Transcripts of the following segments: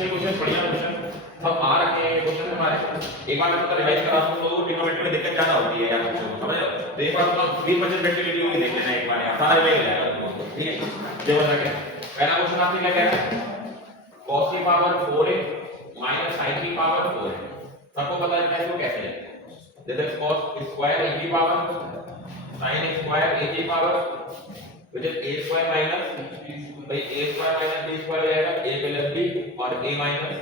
अच्छे क्वेश्चन, बढ़िया क्वेश्चन सब आ रखे हैं क्वेश्चन हमारे। एक बार मैं रिवाइज करा दूं तो ट्रिग्नोमेट्री में दिक्कत ज्यादा होती है यार बच्चों को, समझ रहे हो? तो एक बार तो 20-25 मिनट की वीडियो भी देख लेना एक बार यार, सारे में जाएगा तुमको, ठीक है? देखो क्या पहला क्वेश्चन आपसे क्या कह रहा है, cos की पावर 4a माइनस sin की पावर 4a। सबको पता है इसको कैसे लिखते हैं, जैसे cos स्क्वायर a की पावर sin स्क्वायर a की power which is a square minus भाई a square minus b square हो जाएगा a प्लस b और a माइनस,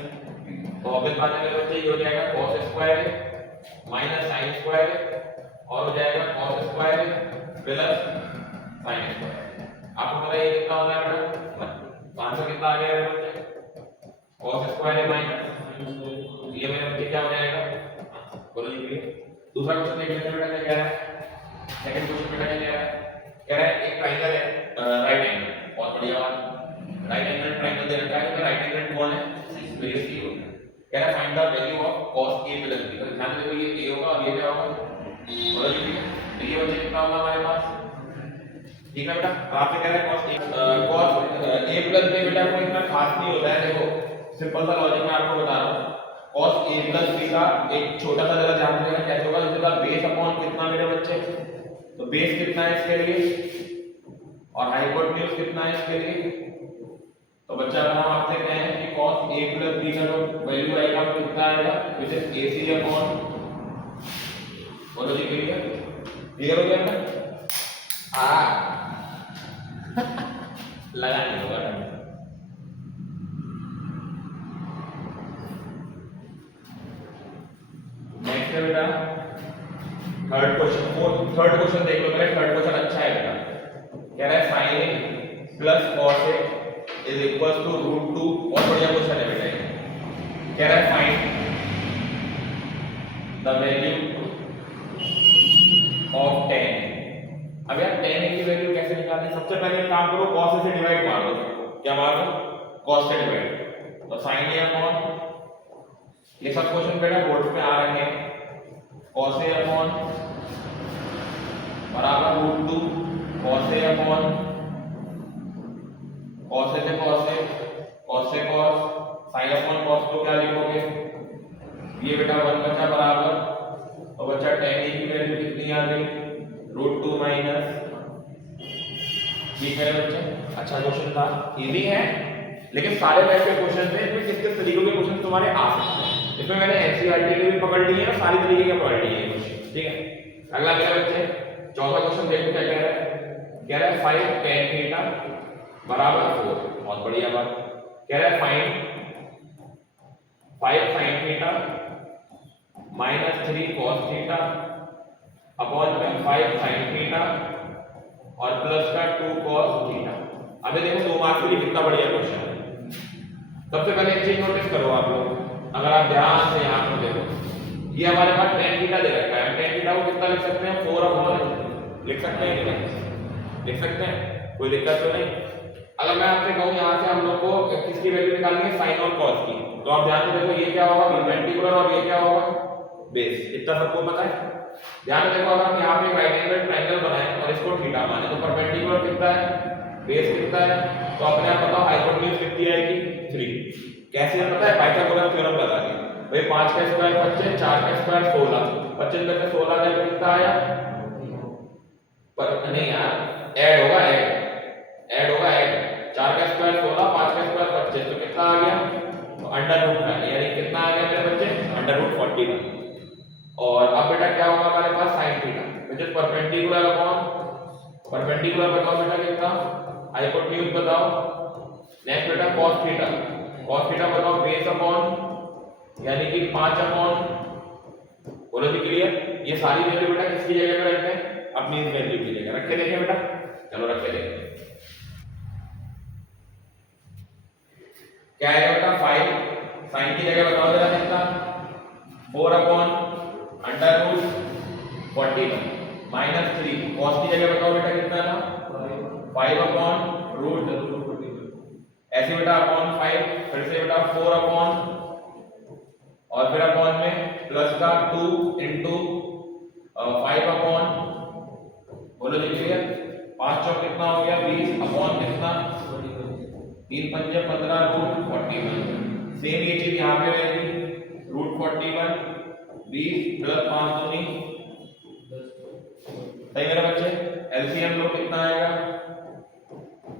तो ऑब्वियस बात है मेरे बच्चे ये हो जाएगा cos square minus sin square और हो जाएगा cos square plus sin square. आपको पता है ये कितना होता है बेटा, आंसर कितना आ गया मेरे बच्चे, cos स्क्वायर माइनस ये मेरे बच्चे क्या हो जाएगा, बोलो जी प्लीज। दूसरा क्वेश्चन देख लेते हैं बेटा क्या कह रहा है, सेकंड क्वेश्चन बेटा क्या कह रहा है, कह रहा है एक ट्रायंगल है राइट एंगल, बहुत बढ़िया बात, राइट एंगल ट्रायंगल दे रखा है तो राइट एंगल कौन है, बेस सी होता है। कह रहा है find the value of cos a plus b, तो ध्यान से देखो ये a होगा और ये क्या होगा, बोलो जी ठीक है, तो ये बच्चे कितना होगा हमारे पास, ठीक है बेटा। आपसे कह रहा है cos a प्लस b बेटा कोई इतना खास नहीं होता है, देखो सिंपल सा लॉजिक मैं आपको बता रहा हूं, cos a प्लस b का एक छोटा सा जरा ध्यान देना कैसे होगा, इसका बेस अपॉन कितना मेरे बच्चे, तो बेस कितना है इसके लिए और हाइपोटेन्यूज कितना है इसके लिए, तो बच्चा अगर हम आपसे कहें कि cos a प्लस b का जो वैल्यू आएगा वो कितना आएगा, विच इज ac अपॉन, बोलो जी क्लियर, क्लियर हो गया ना, लगा नहीं होगा नेक्स्ट है बेटा थर्ड क्वेश्चन देख लो मेरे, थर्ड क्वेश्चन अच्छा है बेटा, कह रहा है sin a plus cos a is equals to √2, बहुत बढ़िया क्वेश्चन है बेटा, कह रहा है find the value of tan। अब यार tan a की वैल्यू कैसे निकालें, सबसे पहले काम करो cos a से डिवाइड मार दो, क्या मार दो, cos से डिवाइड, तो sin a अपॉन, ये सब क्वेश्चन बेटा बोर्ड पे आ रहे हैं, cos a अपॉन बराबर √2 cos a upon cos a से cos a cos से cos sin अपॉन cos को क्या लिखोगे, ये बेटा 1 बचा बराबर, तो बच्चा tan a की वैल्यू कितनी आ गई, √2 माइनस, ठीक है बच्चे। अच्छा क्वेश्चन था, इजी है लेकिन सारे टाइप के क्वेश्चन थे, इसमें किस किस तरीके के क्वेश्चन तुम्हारे आ सकते हैं, इसमें मैंने एनसीईआरटी के भी पकड़ लिए और सारी तरीके के पकड़ लिए क्वेश्चन, ठीक है। अगला मेरा बच्चे चौथा क्वेश्चन देखो क्या कह रहा है, कह रहा है 5 tan थीटा बराबर 4, बहुत बढ़िया बात, कह रहा है find 5 sin theta minus 3 cos theta upon में 5 sin थीटा और प्लस का 2 cos थीटा। अबे देखो 2 मार्क्स के लिए कितना बढ़िया क्वेश्चन है। सबसे पहले एक चीज नोटिस करो आप लोग, अगर आप ध्यान से यहां पर देखो, ये हमारे पास tan थीटा दे रखा है, tan थीटा को कितना लिख सकते हैं, 4 अपॉन, लिख सकते हैं, लिख सकते हैं, कोई दिक्कत तो नहीं। अगर मैं आपसे कहूं यहां से हम लोग को किसकी वैल्यू निकालनी है, sin और cos की, तो आप ध्यान से देखो ये क्या होगा, परपेंडिकुलर और ये क्या होगा, बेस, इतना सबको पता है। ध्यान से देखो अगर हम यहां पे एक राइट एंगल ट्रायंगल बनाएं और इसको थीटा माने, तो परपेंडिकुलर कितना है, बेस कितना है, तो अपने आप बताओ हाइपोटेन्यूज कितनी आएगी, 3। कैसे पता है, पाइथागोरस थ्योरम लगा दी भाई, 5 का स्क्वायर 25, 4 का स्क्वायर 16, 25 में से 16 का कितना आया, पर नहीं यार ऐड होगा, ऐड होगा, ऐड 4 का स्क्वायर 16, 5 का स्क्वायर 25, तो कितना आ गया, तो अंडर रूट का, यानी कितना आ गया मेरे बच्चे, अंडर रूट 41। और अब बेटा क्या होगा हमारे पास sin theta which is perpendicular upon, perpendicular बताओ बेटा कितना, हाइपोटेन्यूज बताओ। नेक्स्ट बेटा cos थीटा बताओ, बेस अपॉन यानी कि 5 अपॉन, बोलो जी क्लियर। ये सारी वैल्यू बेटा किसकी जगह पे रखते हैं, अपनी इस वैल्यू की जगह रख के देखें बेटा, चलो रख के देखें क्या आएगा बेटा, 5 sin की जगह बताओ जरा कितना, 4 upon under root 41 minus 3, cos की जगह बताओ बेटा कितना था, 5 अपॉन रूट, ऐसे बेटा अपॉन 5, फिर से बेटा 4 अपॉन और फिर अपॉन में प्लस का 2 इंटू 5 अपॉन, बोलो जी क्लियर, 5 चौक कितना हो गया 20 अपॉन कितना 3 पंजे 15 रूट 41 सेम ये चीज यहाँ पे रहेगी √41 20 प्लस 5 दूनी, सही मेरे बच्चे। एलसीएम लो कितना आएगा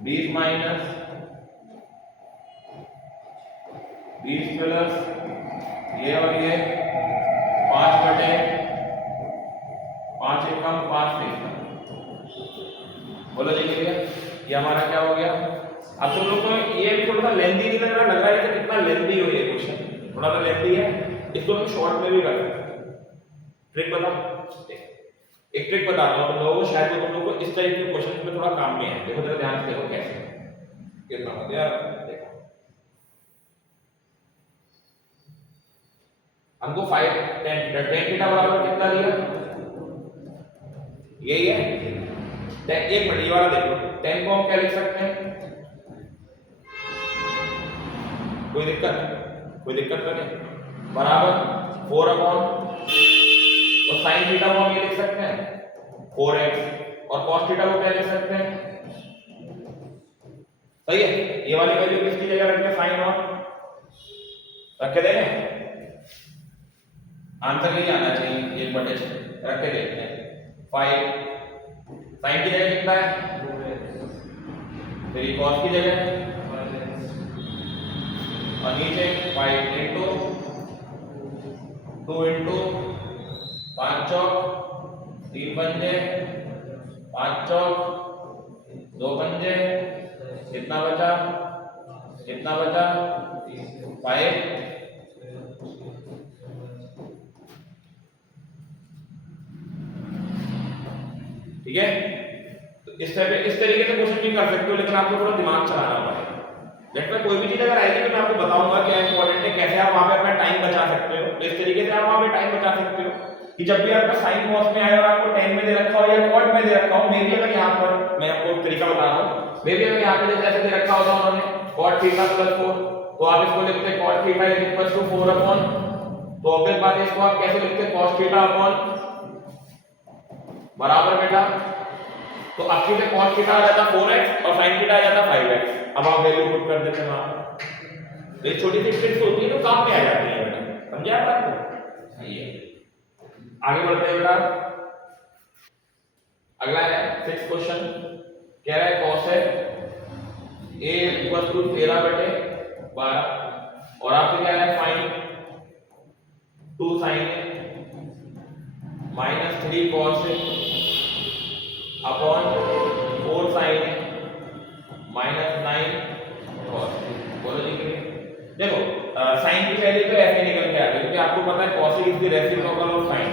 20 माइनस 20 प्लस ये और ये 5 बटे 5 एक कम 5 नहीं, बोलो जी भैया ये हमारा क्या हो गया। अब तुम लोग को ये भी थोड़ा सा लेंथी नहीं लग रहा है कि कितना लेंथी हो ये क्वेश्चन, थोड़ा सा लेंथी है, इसको हम शॉर्ट में भी कर सकते हैं। ट्रिक बता, एक ट्रिक बताता हूं तुम लोगों को, शायद वो तुम लोग को इस तरह के क्वेश्चन में थोड़ा काम में है। देखो जरा ध्यान से देखो कैसे कितना हो गया। देखो हमको 5 10 थीटा बराबर कितना दिया, यही है। एक मिनट ये वाला देखो, 10 को हम क्या लिख सकते हैं, कोई दिक्कत तो नहीं, बराबर 4 अपॉन, और साइन थीटा को हम ये लिख सकते हैं 4x, और कॉस थीटा को क्या लिख सकते हैं, सही है। ये वाली वैल्यू किसकी जगह रखते हैं, साइन और रख के देंगे, आंसर यही आना चाहिए 1/6 रख के देखते हैं। 5 साइन की जगह कितना है 3 कॉस की जगह, और नीचे 5 इंटू 2 इंटू 5 चौक 3 पंजे 5 चौक 2 पंजे, कितना बचा 5। ठीक है, तो इस तरीके से क्वेश्चन भी कर सकते हो, लेकिन आपको थोड़ा दिमाग चलाना पड़ेगा। लेट में कोई भी चीज अगर आएगी तो मैं आपको बताऊंगा क्या इंपॉर्टेंट है, कैसे आप वहां पे अपना टाइम बचा सकते हो। तो इस तरीके से आप वहां पे टाइम बचा सकते हो कि जब भी आपका साइन कॉस में आए और आपको 10 में दे रखा हो या कॉट में दे रखा हो, मे बी अगर यहाँ पर मैं आपको तरीका बता रहा हूँ, मे बी अगर यहाँ पे जैसे दे रखा होता उन्होंने cot थीटा + 4, तो आप इसको लिखते cot थीटा = 4 अपॉन, तो ऑब्वियस बात है इसको आप कैसे लिखते cos थीटा अपॉन बराबर बेटा, तो आपके लिए cos थीटा आ जाता 4x और sin थीटा आ जाता 5x। अब आप वैल्यू पुट कर देते हैं वहां, ये छोटी सी ट्रिक्स होती है तो काम में आ जाती है बेटा, समझे आप बात को। सही है, आगे बढ़ते हैं बेटा। अगला है 6 क्वेश्चन, कह रहा है cos है a = 13/12, और आपसे क्या है find 2 sin -3 cos upon 4 sin -9 cos। बोलो जी कि देखो साइन की वैल्यू तो ऐसे निकल के आती है, क्योंकि आपको पता है cos is the reciprocal of sin।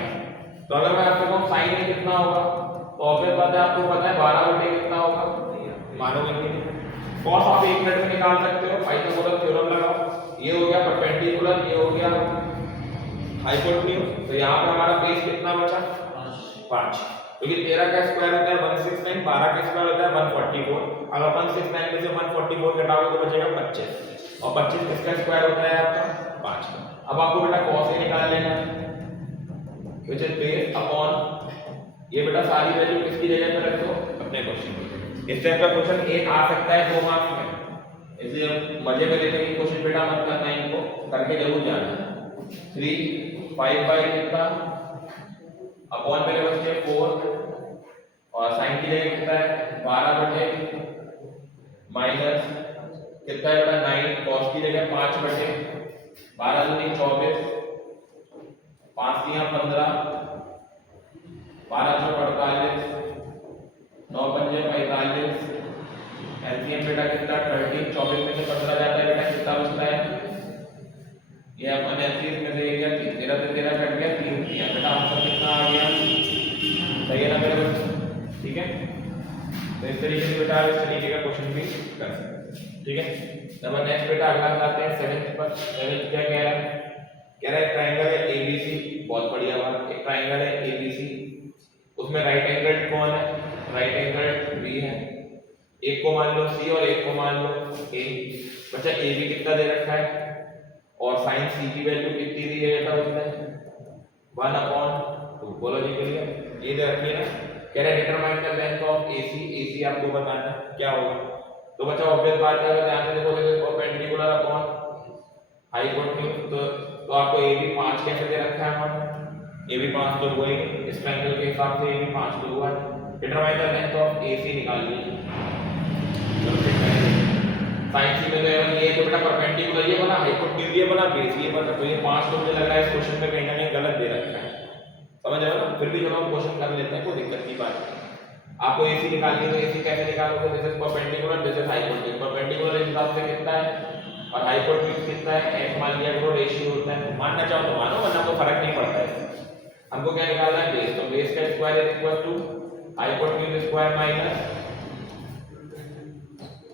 तो अगर मैं आपको कहूं sin में कितना होगा, तो ऑब्वियस बात है आपको पता है 12 कितना होगा, मानोगे कि नहीं। cos आप 1 मिनट में निकाल सकते हो, पाइथागोरस थ्योरम लगाओ, ये हो गया परपेंडिकुलर, ये हो गया हाइपोटेन्यूज। तो यहाँ पर हमारा बेस कितना बचा 5, क्योंकि 13 का स्क्वायर होता है 169, 12 का स्क्वायर होता है 144। अगर 169 में से 144 घटाओगे तो बचेगा 25, और 25 किसका स्क्वायर होता है आपका 5 का। अब आपको बेटा cos a निकाल लेना, व्हिच इज बेस अपॉन, ये बेटा सारी वैल्यू किसकी जगह पे रख दो अपने क्वेश्चन में। इस टाइप का क्वेश्चन एक आ सकता है 2 मार्क्स में, इसलिए मजे में लेने की कोशिश बेटा मत करना, इनको करके जरूर जाना। 3 5 बाई कितना अपॉन मेरे बच्चे 4, और साइन की जगह कितना है 12 बटे माइनस कितना है बेटा 9, कॉस की जगह 5 बटे 12 दूनी 24, 5 तिया 15, 12 चौक 48, 9 पंजे 45, एलसीएम बेटा कितना 13, 24 में से 15 जाता है बेटा कितना बचता है, ये अपन एलसीएम में से एरिया 13 से 13 कट गया 3 तिया, बेटा आंसर कितना आ गया, सही है ना मेरे बच्चे। ठीक है, तो इस तरीके से बेटा इस तरीके का क्वेश्चन भी कर सकते हैं। ठीक है, नंबर नेक्स्ट बेटा अगला आते हैं 7th पर। 7th क्या कह रहा है, कह रहा है ट्रायंगल है एबीसी, बहुत बढ़िया बात, एक ट्रायंगल है एबीसी, उसमें राइट एंगल कौन है, राइट एंगल बी है, एक को मान लो सी और एक को मान लो ए। बच्चा ए बी कितना दे रखा है, और साइन सी की वैल्यू कितनी दी है बेटा उसने 1/2। बोलो जी करिए, ये दे रखी है ना, कह रहा है determine the length of AC, AC आपको बताना है क्या होगा। तो बच्चा ऑब्वियस बात है, ध्यान से देखो, परपेंडिकुलर अपॉन हाइपोटेन्यूज तो आपको ए भी 5 कैसे दे रखा है हमारा, ए भी 5 तो हुआ ही, इस ट्रायंगल के हिसाब से ए भी 5 तो हुआ है। Determine the length of AC निकालिए। चलो फिर साइन सी में तो ये तो बेटा परपेंडिकुलर ये बना, हाइपोटेन्यूज ये बना, बेस ये बना, तो ये 5 तो मुझे लग रहा है इस क्वेश्चन में कहीं ना कहीं गलत दे रखा है, समझ रहे हो ना। फिर भी चलो हम क्वेश्चन कर लेते हैं, कोई दिक्कत की बात नहीं। आपको एसी निकालनी है तो एसी कैसे निकालोगे, this is perpendicular, this is hypotenuse. Perpendicular इस हिसाब से कितना है और हाइपोटेन्यूज कितना है, एफ मान लिया करो, रेशियो होता है, मानना चाहो तो मानो वरना कोई फर्क नहीं पड़ता है। हमको क्या निकालना है, बेस, तो बेस का square is equal to hypotenuse square minus,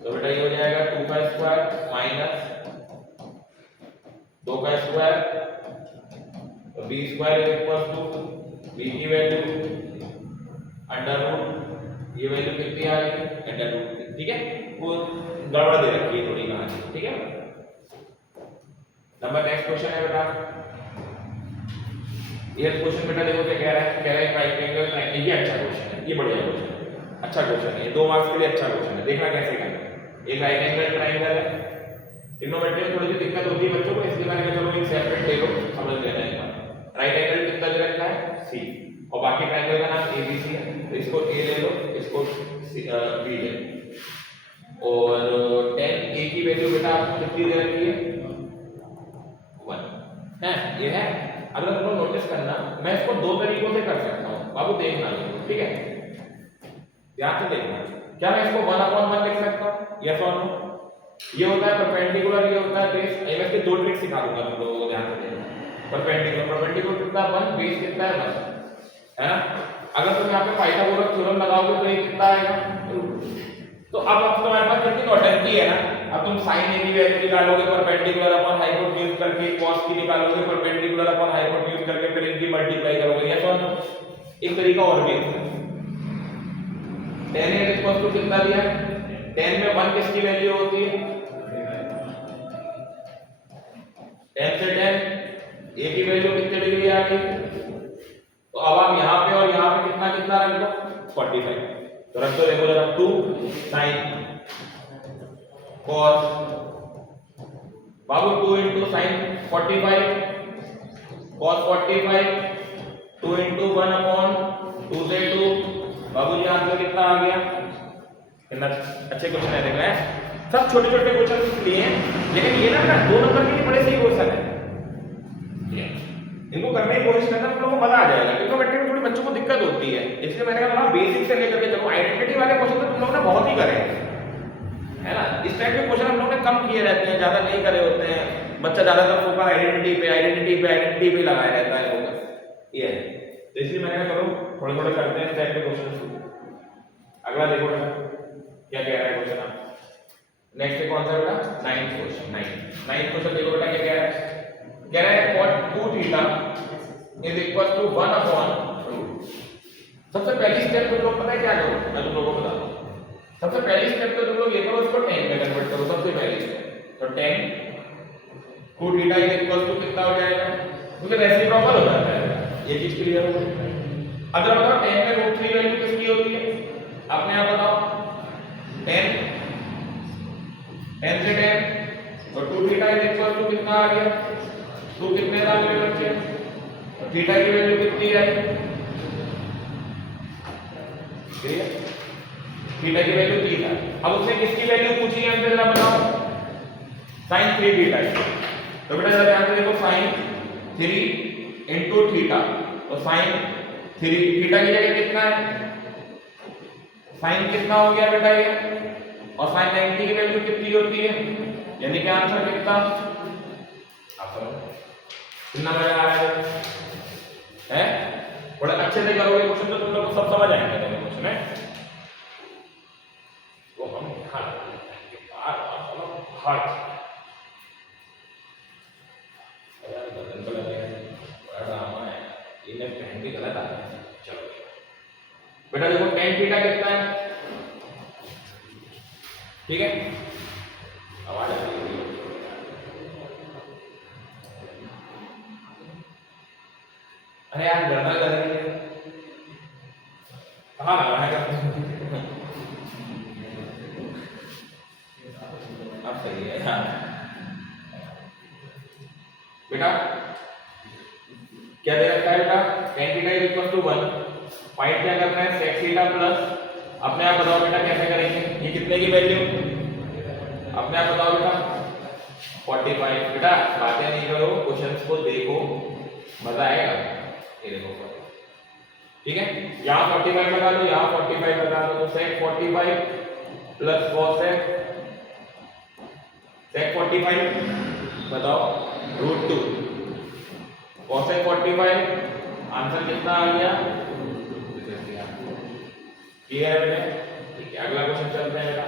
तो बेटा ये हो जाएगा 2 का स्क्वायर माइनस 2 का स्क्वायर, तो b square is equal to b की वैल्यू अंडर रूट, ये वैल्यू कितनी आ रही है अंडर रूट, ठीक है। वो गड़बड़ दे रखी है थोड़ी कहानी, ठीक है। नंबर नेक्स्ट क्वेश्चन है बेटा, ये क्वेश्चन बेटा देखो क्या कह रहा है, कह रहा है राइट एंगल ट्रायंगल, ये अच्छा क्वेश्चन है, ये बढ़िया क्वेश्चन है, अच्छा क्वेश्चन है, ये 2 मार्क्स के लिए अच्छा क्वेश्चन है। देखना कैसे करना है। एक राइट एंगल ट्रायंगल है, ट्रिग्नोमेट्री में थोड़ी सी दिक्कत होती है बच्चों को, इसलिए मैंने कहा चलो एक सेपरेट ले लो, समझ लेना है। राइट एंगल कितना दे रखा है सी, और बाकी ट्रायंगल का नाम एबीसी है, तो इसको ए ले लो, इसको बी ले लो। और tan ए की वैल्यू बेटा आपको कितनी दे रखी है 1 है, ये है। अगर तुम लोग नोटिस करना, मैं इसको 2 तरीकों से कर सकता हूँ बाबू, देखना ठीक है, ध्यान से देखना। क्या मैं इसको 1/1 लिख सकता हूँ, यस और नो। ये होता है परपेंडिकुलर, ये होता है बेस। मैं इसके 2 ट्रिक सिखा दूंगा तुम लोगों को, ध्यान से देखना। परपेंडिकुलर कितना 1, बेस कितना है 1, है ना। अगर तुम यहाँ पे पाइथागोरस थ्योरम लगाओगे तो ये कितना आएगा, तो अब तुम्हारे पास कितनी नौटंकी है ना। अब तुम साइन ए की वैल्यू निकालोगे परपेंडिकुलर अपॉन हाइपोटेन्यूज करके, cos की निकालोगे परपेंडिकुलर अपॉन हाइपोटेन्यूज करके, फिर इनकी मल्टीप्लाई करोगे, यस और नो। एक तरीका और भी है, tan a इक्वल टू कितना दिया है, tan में 1 किसकी वैल्यू होती है, tan से tan a की वैल्यू कितनी डिग्री आ गई, तो अब आप यहाँ पे और यहाँ पे कितना कितना रख दो 45, तो रख दो, देखो जरा 2 sin cos, बाबू 2 into sin 45 cos 45, 2 into 1 upon 2 से 2, बाबू जी आंसर कितना आ गया। कितना अच्छे क्वेश्चन है, देख रहे हैं सब छोटे छोटे क्वेश्चन लिए हैं, लेकिन ये ना 2 नंबर के लिए बड़े सही क्वेश्चन है, इनको करने की कोशिश करना, तुम लोगों को मजा आ जाएगा। ट्रिग्नोमेट्री में थोड़ी बच्चों को दिक्कत होती है, इसलिए मैंने कहा बेसिक से लेकर के चलो। आइडेंटिटी वाले क्वेश्चन तो तुम लोगों ने बहुत ही करे है ना, इस टाइप के क्वेश्चन हम लोगों ने कम किए रहते हैं, ज्यादा नहीं करे होते हैं। बच्चा ज्यादातर फोकस आइडेंटिटी पे लगाया रहता है फोकस, ये है। तो इसलिए मैंने कहा चलो थोड़े थोड़े करते हैं इस टाइप के क्वेश्चन। अगला देखो बेटा क्या कह रहा है क्वेश्चन, आप नेक्स्ट कौन सा बेटा 9th क्वेश्चन। 9th क्वेश्चन देखो बेटा क्या कह रहा है, कह रहा है cot 2 theta is equal to 1 upon root. सबसे पहली स्टेप तुम लोग पता है क्या करो, मैं तुम लोगों को बताता हूं। सबसे पहली स्टेप तो तुम लोग ये करो, इसको tan में कन्वर्ट करो, सबसे पहली स्टेप। तो tan 2 theta is equal to कितना हो जाएगा, क्योंकि रेसिप्रोकल हो जाता है, ये चीज क्लियर हो गई। अगर बताओ tan में √3 वैल्यू किसकी होती है, अपने आप बताओ। tan से tan, तो 2 थीटा इज इक्वल टू कितना आ गया, 2 कितने था मेरे बच्चे, थीटा की वैल्यू कितनी है, थीटा की वैल्यू 3 है। अब उसने किसकी वैल्यू पूछी है हमसे, जरा बताओ, sin 3 थीटा। तो बेटा जरा ध्यान से देखो, sin 3 into थीटा, तो sin 3 थीटा की जगह कितना है, sin कितना हो गया बेटा ये, और sin 90 की वैल्यू कितनी होती है, यानी कि आंसर कितना, कितना मजा आ रहा है? बड़ा अच्छे से करोगे क्वेश्चन तो तुम लोग को सब समझ आएंगे क्वेश्चन है। तो हम यार बदन को लगे बड़ा ड्रामा है, ये पहन के गलत आ रहा है। चलो बेटा देखो tan थीटा कितना है, ठीक है, आवाज आ रही है, अरे यार गड़बड़ कर रही है, कहाँ लगाना है, अब सही है यार। बेटा क्या दे रखा है बेटा, tan theta is equal to 1, find क्या करना है sec थीटा प्लस, अपने आप बताओ बेटा कैसे करेंगे, ये कितने की वैल्यू, अपने आप बताओ बेटा 45। बेटा बातें नहीं करो, क्वेश्चंस को देखो, मजा आएगा। ये देखो ठीक है, यहाँ 45 लगा लो, यहाँ 45 लगा लो, तो sec 45 प्लस cosec 45 बताओ √2 cosec 45, आंसर कितना आ गया, क्लियर है बेटा। ठीक है, अगला क्वेश्चन चलते हैं बेटा।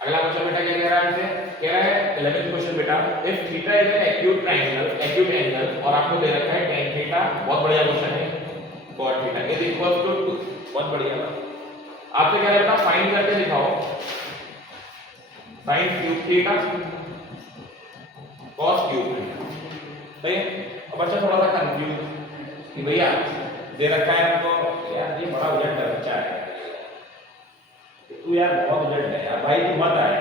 अगला क्वेश्चन बेटा क्या कह रहा है हमसे, कह रहा है 11th क्वेश्चन बेटा, if theta is an acute angle और आपको दे रखा है tan थीटा, बहुत बढ़िया क्वेश्चन है, cot theta is equal to 2, बहुत बढ़िया। आपसे क्या रहता है, फाइंड करके दिखाओ sin cube theta cos cube theta. भाई अब बच्चा थोड़ा सा कंफ्यूज कि भैया दे रखा है हमको, यार ये बड़ा उलट है बच्चा है, तू यार बहुत उलट है यार भाई, तू मत आया,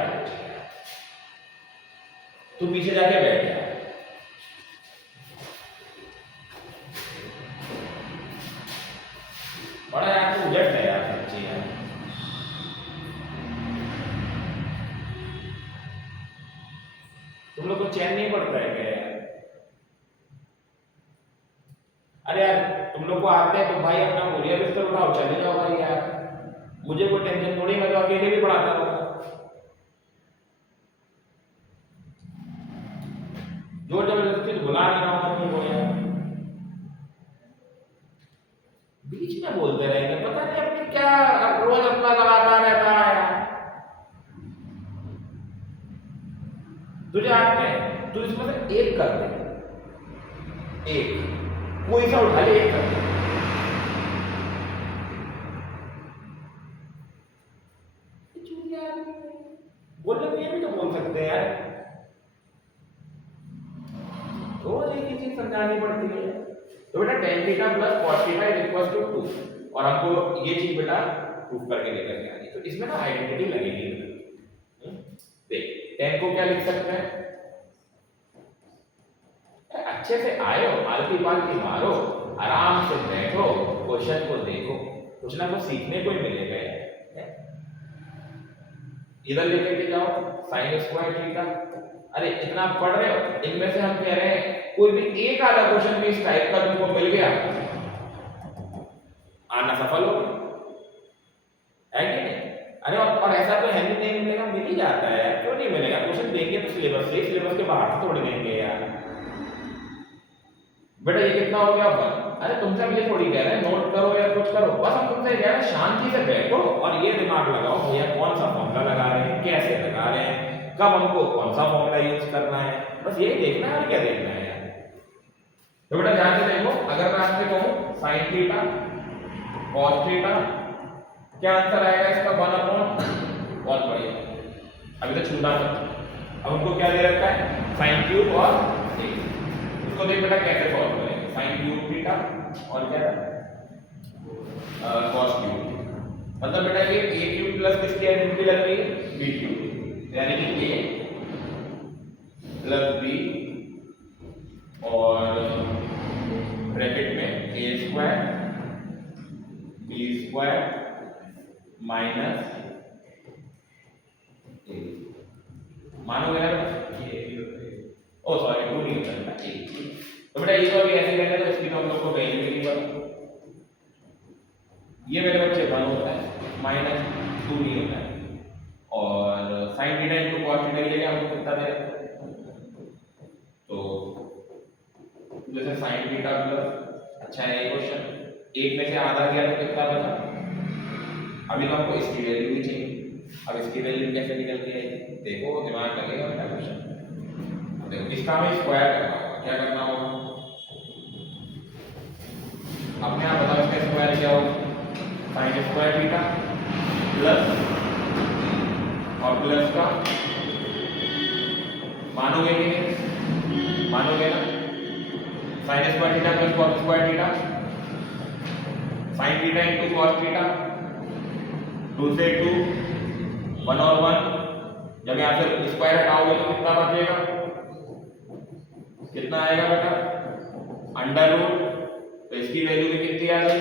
तू पीछे जाके बैठ जा, बड़ा यार तू उलट है यार बच्चे यार। तुम लोग को चैन नहीं पड़ता है क्या यार, अरे यार तुम लोग को आते हैं तो भाई अपना बोलिए बिस्तर उठाओ चले जाओ भाई यार, मुझे कोई टेंशन थोड़ी, मैं तो अकेले भी पढ़ाता रहूंगा। जोर जबरदस्ती तो बुला नहीं रहा हूं तुमको यार, बीच में बोलते रहेंगे, पता नहीं अपनी क्या रोज अपना लगाता रहता है यार। तुझे आते हैं तू इसमें से एक कर दे, एक कोई सा उठा ले, एक कर दे, बोलने को ये भी तो बोल सकते हैं यार, रोज एक ही चीज समझानी पड़ती है। तो बेटा tan theta plus cos theta is equal to 2, और हमको ये चीज बेटा प्रूफ करके लेकर के आनी, तो इसमें ना आइडेंटिटी लगेगी। देख tan को क्या लिख सकते हैं, अच्छे से आयो, आलती पालती मारो, आराम से बैठो, क्वेश्चन को देखो, कुछ ना कुछ सीखने को ही मिलेगा। इधर लेकर के जाओ sin स्क्वायर थीटा, अरे इतना पढ़ रहे हो, इनमें से हम कह रहे हैं कोई भी एक आधा क्वेश्चन भी इस टाइप का तुमको मिल गया, आना सफल हो है कि नहीं। अरे और ऐसा तो है नहीं मिलेगा, मिल ही जाता है, क्यों नहीं मिलेगा, क्वेश्चन देंगे तो सिलेबस के बाहर से तोड़ देंगे यार। बेटा ये कितना हो गया 1, अरे तुमसे हम ये थोड़ी कह रहे हैं नोट करो या कुछ करो, बस हम तुमसे कह रहे हैं शांति से बैठो और ये दिमाग लगाओ भैया कौन सा फॉर्मूला लगा रहे हैं, कैसे लगा रहे हैं, कब हमको कौन सा फॉर्मूला यूज करना है, बस यही देखना है और क्या देखना है यार। तो बेटा ध्यान से देखो, अगर मैं आपसे कहूं sin थीटा cos थीटा, क्या आंसर आएगा इसका 1/, बहुत बढ़िया, अभी तो छूटा मत। अब उनको क्या दे रखा है sin क्यूब और इसको देख बेटा कैसे सॉल्व करेंगे, sin क्यूब थीटा और क्या cos क्यूब, मतलब बेटा ये a क्यूब प्लस किसकी आइडेंटिटी लग रही है b क्यूब, यानी कि a प्लस b और ब्रैकेट में a square b square minus a, मानोगे ना ओ सॉरी 2 नहीं होता है, तो बेटा ये तो अभी ऐसे करते हैं तो इसकी तो हम लोग को वैल्यू मिली पर ये मेरे बच्चे 1 होता है माइनस 2 नहीं होता है, और sin theta into cos theta के लिए हमको कितना दे, तो जैसे sin थीटा प्लस, अच्छा है ये क्वेश्चन 1 में से आधा गया तो कितना बचा, अभी तो हमको इसकी वैल्यू भी चाहिए, अब इसकी वैल्यू कैसे निकल के आएगी, देखो दिमाग लगेगा बेटा क्वेश्चन। देखो इसका हमें स्क्वायर करना होगा, क्या करना होगा, अपने आप बताओ इसका स्क्वायर क्या होगा, sin स्क्वायर थीटा प्लस और प्लस का मानोगे कि नहीं, मानोगे ना, sin square theta plus cos square theta, sin theta into cos theta, 2 से 2 1 और 1, जब यहां से स्क्वायर हटाओगे तो कितना बचेगा, कितना आएगा बेटा अंडर रूट, तो इसकी वैल्यू भी कितनी आ गई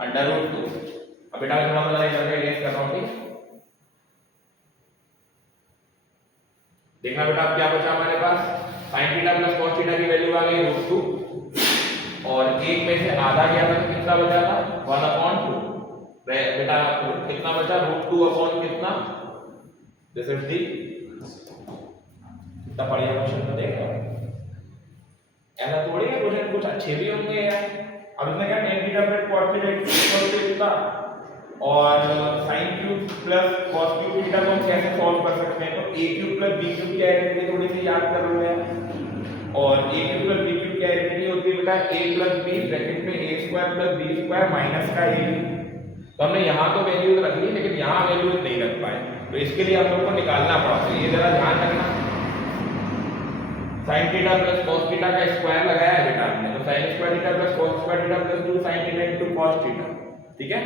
अंडर रूट 2। अब बेटा मैं थोड़ा सा करके गेस कर रहा हूँ ठीक। देखना बेटा अब क्या बचा हमारे पास sin theta plus cos theta की वैल्यू आ गई रूट 2 और एक में से आधा गया था तो कितना बचा था 1/2 बेटा कितना बचा रूट 2 अपॉन कितना दिस इज दी कितना बढ़िया क्वेश्चन तो देखो ऐसा थोड़ी है क्वेश्चन कुछ अच्छे भी होंगे यार। अब इसमें क्या tan theta plus cos theta equal to कितना और sin cube plus cos cube theta को हम कैसे सॉल्व कर सकते हैं, तो a cube plus b cube की आइडेंटिटी थोड़ी सी याद कर लो यार। और a cube plus b cube की आइडेंटिटी होती है बेटा a प्लस b ब्रैकेट में a square plus b square minus का a। तो हमने यहाँ तो वैल्यू रख ली लेकिन यहाँ वैल्यू नहीं रख पाए, तो इसके लिए हम लोग को निकालना पड़ा। तो ये जरा ध्यान रखना sin theta plus cos theta का स्क्वायर लगाया है बेटा हमने, तो sin square theta plus cos square theta plus 2 sin theta into cos theta. ठीक है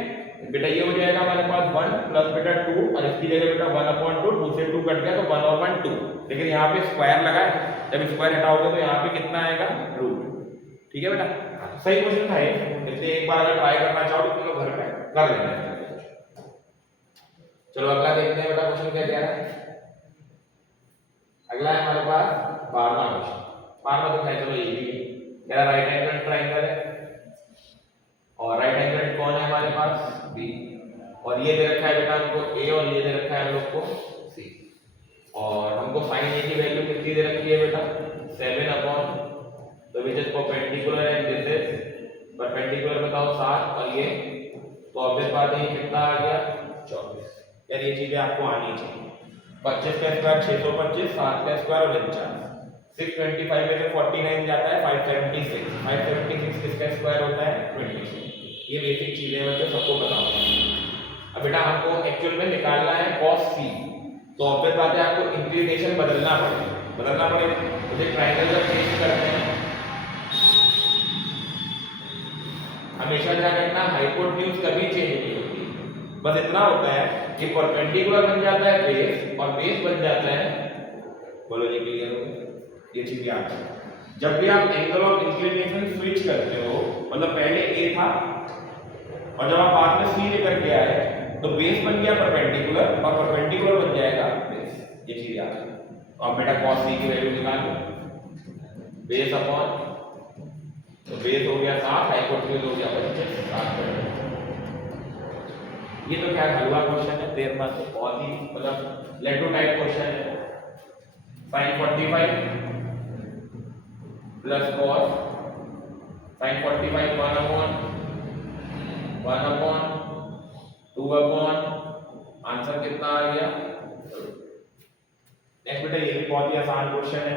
बेटा ये हो जाएगा हमारे पास 1 प्लस बेटा 2 और इसकी जगह बेटा 1/2 2 से 2 कट गया तो 1/2, लेकिन यहाँ पे स्क्वायर लगा है, जब स्क्वायर हटाओगे तो यहाँ पे कितना आएगा रूट। ठीक है बेटा सही क्वेश्चन था ये, इसलिए एक बार अगर ट्राई करना चाहो तो तुम लोग घर पे कर लेना। चलो अगला देखते हैं बेटा क्वेश्चन क्या कह रहा है। अगला है हमारे पास 12वां क्वेश्चन। 12वां तो है चलो ये भी कह रहा राइट एंगल ट्रायंगल है और राइट एंगल कौन है हमारे पास बी, और ये दे रखा है बेटा हमको ए और ये दे रखा है हम लोग को सी, और हमको sin ए की वैल्यू कितनी दे रखी है बेटा 7/, तो which is perpendicular and this is perpendicular बताओ 7 और ये, तो ऑब्वियस बात है ये कितना आ गया 24। यार ये चीजें आपको आनी चाहिए। 25 का स्क्वायर 625, 7 का स्क्वायर 49, 625 में से 49 जाता है 576, 576 किसका स्क्वायर होता है 26। ये बेसिक चीजें बच्चों सबको पता होता है। अब बेटा हमको एक्चुअल में निकालना है cos c, तो ऑब्वियस बात है आपको इंक्लिनेशन बदलना पड़ेगा। मुझे ट्रायंगल जब चेंज करते हैं हमेशा ध्यान रखना हाइपोटेन्यूज कभी चेंज नहीं होती, बस इतना होता है कि परपेंडिकुलर बन जाता है बेस और बेस बन जाता है, बोलो जी क्लियर हो गया ये चीज याद रखना। जब भी आप एंगल ऑफ इंक्लिनेशन स्विच करते हो मतलब पहले ए था और जब आप बाद में सी लेकर के आए तो बेस बन गया परपेंडिकुलर और परपेंडिकुलर बन जाएगा बेस, ये चीज याद रखना। अब बेटा cos c की वैल्यू निकालो बेस अपॉन, तो बेस हो गया 7, हाइपोटेन्यूज हो गया 25, 7। ये तो क्या हलवा क्वेश्चन है, देर मत बहुत ही मतलब लड्डू टाइप क्वेश्चन है। sin 45 plus cos sin 45 1/2 answer कितना आ गया। नेक्स्ट बेटा ये भी बहुत ही आसान क्वेश्चन है,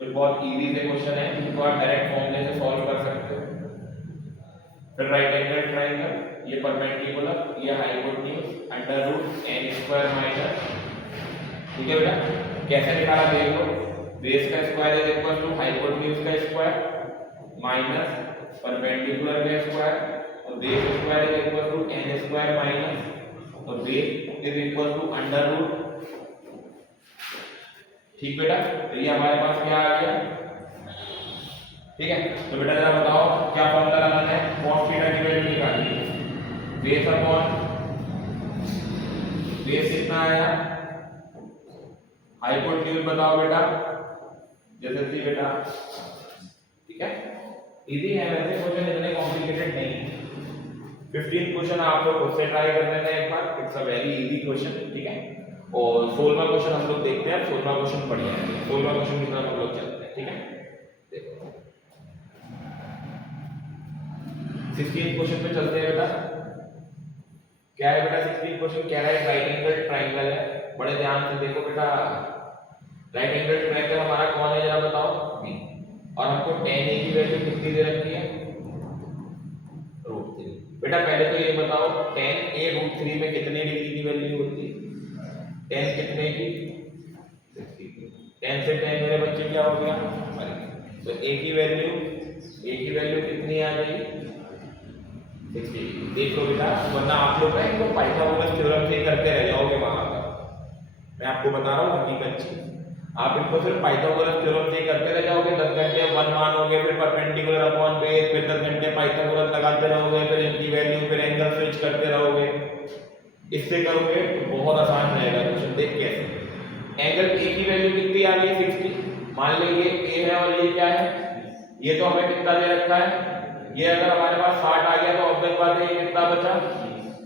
तो बहुत इजी से क्वेश्चन है, इसको आप डायरेक्ट फॉर्मूले से सॉल्व कर सकते हो। फिर राइट एंगल ट्रायंगल, ये परपेंडिकुलर, ये हाइपोटेन्यूज √n² माइनस। ठीक है बेटा कैसे निकाला देख लो, बेस का square is equal to hypotenuse का स्क्वायर माइनस परपेंडिकुलर का स्क्वायर, और base square is equal to n² minus, तो बेस इज इक्वल टू √। ठीक बेटा तो ये हमारे पास क्या आ गया। ठीक है तो बेटा जरा बताओ क्या फॉर्मूला लगाना है, cos थीटा की वैल्यू निकालनी है, बेस अपॉन बेस कितना आया हाइपोटेन्यूज बताओ बेटा जैसे कि बेटा। ठीक है इजी है वैसे क्वेश्चन, इतने कॉम्प्लिकेटेड नहीं है। 15 क्वेश्चन आप लोग खुद से ट्राई कर लेना एक बार, it's a very easy question. ठीक है और 16वां क्वेश्चन हम लोग देखते हैं। 16वां क्वेश्चन बढ़िया है, 16वां क्वेश्चन की तरफ हम लोग चलते हैं। ठीक है देखो 16 क्वेश्चन पे चलते हैं बेटा। क्या है बेटा 16 क्वेश्चन कह रहा है राइट एंगल ट्रायंगल है, बड़े ध्यान से देखो बेटा। राइट एंगल ट्रायंगल हमारा कौन है जरा बताओ बी, और हमको tan a की वैल्यू कितनी दे रखी है √3। बेटा पहले तो ये बताओ tan a √3 में कितने डिग्री की वैल्यू होती है, tan कितने की 60। tan से tan मेरे बच्चे क्या हो गया, तो a की वैल्यू कितनी आ गई 60। देख लो बेटा वरना आप लोग इनको पाइथागोरस थ्योरम से करते रह जाओगे वहां पर। मैं आपको बता रहा हूँ हकीकत चीज, आप इनको सिर्फ पाइथागोरस थ्योरम से करते रह जाओगे 10 रहोगे, फिर परपेंडिकुलर अपॉन बेस, फिर 10 घंटे पाइथागोरस लगाते रहोगे, फिर इनकी वैल्यू, फिर एंगल स्विच करते रहोगे। इससे करोगे तो बहुत आसान रहेगा क्वेश्चन। देख कैसे एंगल ए की वैल्यू कितनी आ रही है 60, मान लीजिए ए है और ये क्या है, ये तो हमें कितना दे रखा है, ये अगर हमारे पास 60 आ गया तो ऑब्वियस बात है ये कितना बचा,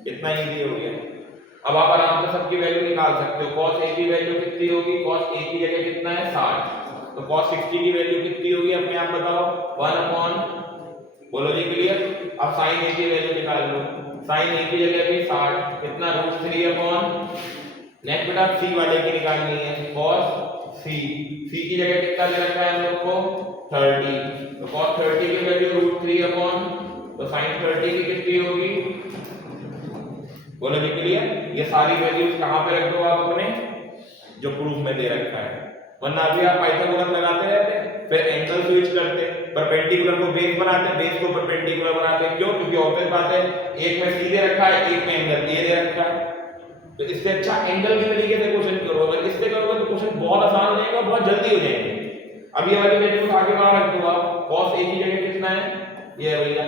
इतना इजी हो गया। अब आप आराम से सबकी वैल्यू निकाल सकते हो। cos a की वैल्यू कितनी होगी, cos a की जगह कितना है 60, तो cos 60 की वैल्यू कितनी होगी अपने आप बताओ, 1 अपॉन, बोलो जी क्लियर। अब sin a की वैल्यू निकाल लो, sin a की जगह भी 60, कितना √3 अपॉन, नेक्स्ट बेटा c वाले की निकालनी है, cos c की जगह कितना दे रखा है हम लोग को 30, तो cos 30 की वैल्यू √3 अपॉन, तो sin 30 की कितनी होगी, बोलो जी क्लियर। ये सारी वैल्यूज कहां पे रख दो आप अपने जो प्रूफ में दे रखा है, वरना अभी आप पाइथागोरस लगाते रहते, फिर एंगल स्विच करते, परपेंडिकुलर को बेस बनाते, बेस को परपेंडिकुलर बनाते, क्यों, क्योंकि ऑब्वियस बात है एक में सी दे रखा है, एक में एंगल ए दे रखा है। तो इससे अच्छा एंगल की तरीके से क्वेश्चन करो, अगर इससे करोगे तो क्वेश्चन बहुत आसान हो जाएगा, बहुत जल्दी हो जाएंगे। अब ये वाली वैल्यू उठा के वहां रख दो आप, cos a की जगह कितना है, ये है भैया,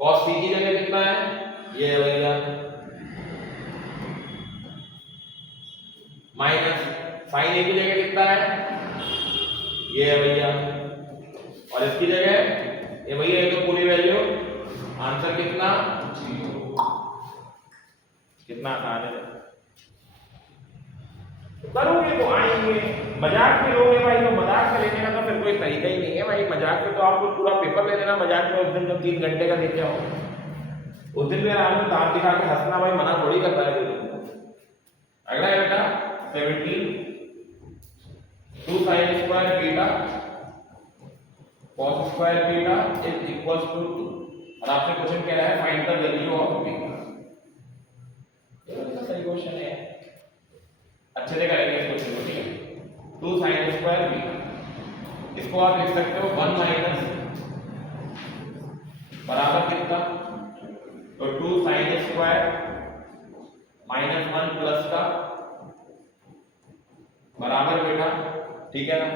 cos c की जगह कितना है, ये है भैया, माइनस sin a की जगह कितना है, ये है भैया, और इसकी जगह ये भैया, ये तो पूरी वैल्यू, आंसर कितना, कितना आसान है। करोगे तो आएंगे, मजाक में लोगे भाई, तो मजाक में लेने का तो फिर कोई तरीका ही नहीं है भाई। मजाक में तो आपको पूरा पेपर ले लेना, मजाक में उस दिन जब 3 घंटे का देखे हो उस दिन मेरा आदमी दांत दिखा के हंसना भाई मना थोड़ी करता है कोई। अगला है बेटा 17, 2 sin square beta cos square beta is equals to 2, और आपसे क्वेश्चन कह रहा है find the value of beta. ये सही क्वेश्चन है, अच्छे से करेंगे इस क्वेश्चन को, ठीक है। 2 sin स्क्वायर बीटा, इसको आप लिख सकते हो 1 माइनस बराबर कितना, तो 2 sin स्क्वायर माइनस 1 प्लस का बराबर बेटा, ठीक है ना।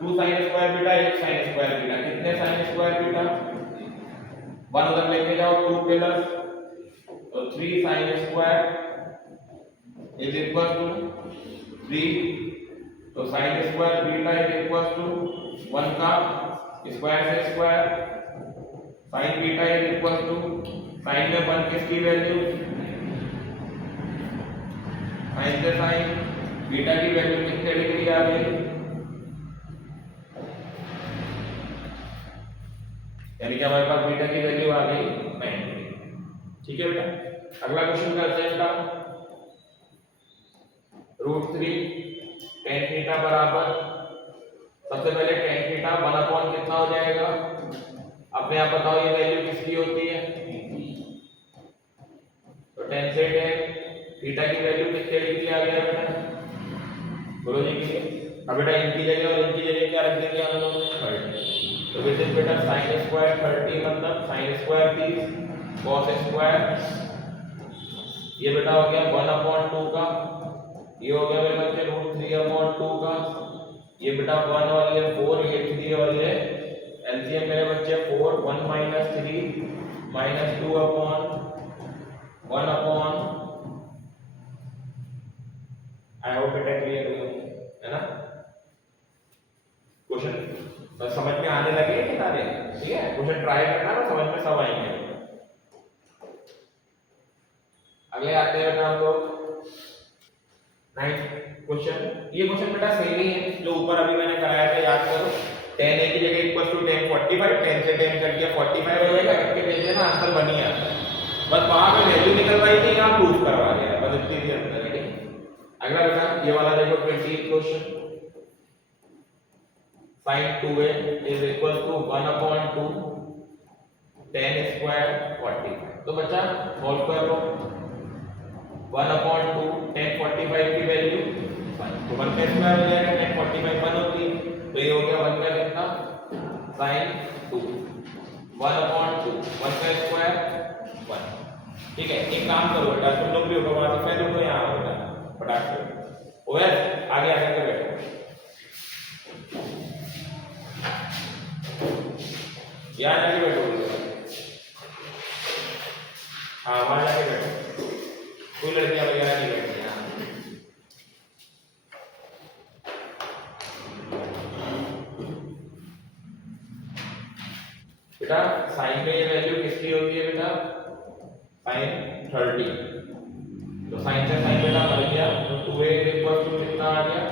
2 sin square beta 1 sin square beta, कितने sin स्क्वायर बीटा, 1 उधर लेके जाओ, 2 प्लस, तो 3 sin square is equal to 3, तो sin square beta is equal to 1 का स्क्वायर से square, sin beta is equal to, sin में 1 किसकी वैल्यू, sin से sin, बीटा की वैल्यू कितने डिग्री आ गई, यानी कि हमारे पास बीटा की वैल्यू आ गई 9 डिग्री, ठीक है बेटा। अगला क्वेश्चन करते हैं बेटा, √3 tan थीटा बराबर, सबसे पहले tan थीटा 1 अपॉन कितना हो जाएगा, अपने आप बताओ ये वैल्यू किसकी होती है, तो tan से tan थीटा की वैल्यू कितने डिग्री आ गया बेटा, बोलो जी कितने। अब बेटा इनकी जगह और इनकी जगह क्या रख देंगे हम लोग, 30, तो विच इज बेटा sin स्क्वायर 30 मतलब sin स्क्वायर 30, cos स्क्वायर ये बेटा हो गया 1 अपॉन 2 का, ये हो गया मेरे बच्चे √3 अपॉन 2 का, ये बेटा 1 और ये 4, ये 3 और ये एलसीएम मेरे बच्चे 4, 1 minus 3 minus 2 upon 1 upon, I hope बेटा क्लियर है ना क्वेश्चन, बस समझ में आने लगे कि सारे, ठीक है। क्वेश्चन ट्राई करना तो समझ में सब आएंगे। अगले आते हैं बेटा हम लोग 9th क्वेश्चन। ये क्वेश्चन बेटा सेम ही है जो ऊपर अभी मैंने कराया था, याद करो। tan a की जगह इक्वल टू tan 45, tan से tan कट गया 45 हो जाएगा, कट के भेज देना, आंसर बन ही आता है। बस वहां पे वैल्यू निकलवाई थी, यहां प्रूफ करवा दिया, बस इतनी सी अंतर है, ठीक है। अगला बेटा ये वाला देखो 20th question, sin 2a is equal to 1 upon 2 tan square 45, तो बच्चा सॉल्व कर लो। 1 अपॉन 2 tan 45 की वैल्यू 1, तो 1 का स्क्वायर हो जाएगा, tan 45 1 होती है, तो ये हो गया 1 का कितना sin 2, 1 अपॉन 2 1 का स्क्वायर 1, ठीक है। एक काम करो बेटा, तुम लोग भी हो वहां से पहले तो यहां आओ बेटा फटाक से, ओएस आगे आगे के बैठो। यहाँ जाके बैठो, हाँ वहाँ जाके बैठो, कोई लड़कियां वगैरह नहीं बैठी यहाँ। बेटा साइन में ये वैल्यू किसकी होती है बेटा, साइन 30, तो साइन से साइन बेटा बढ़ गया, तो 2a इक्वल टू कितना आ गया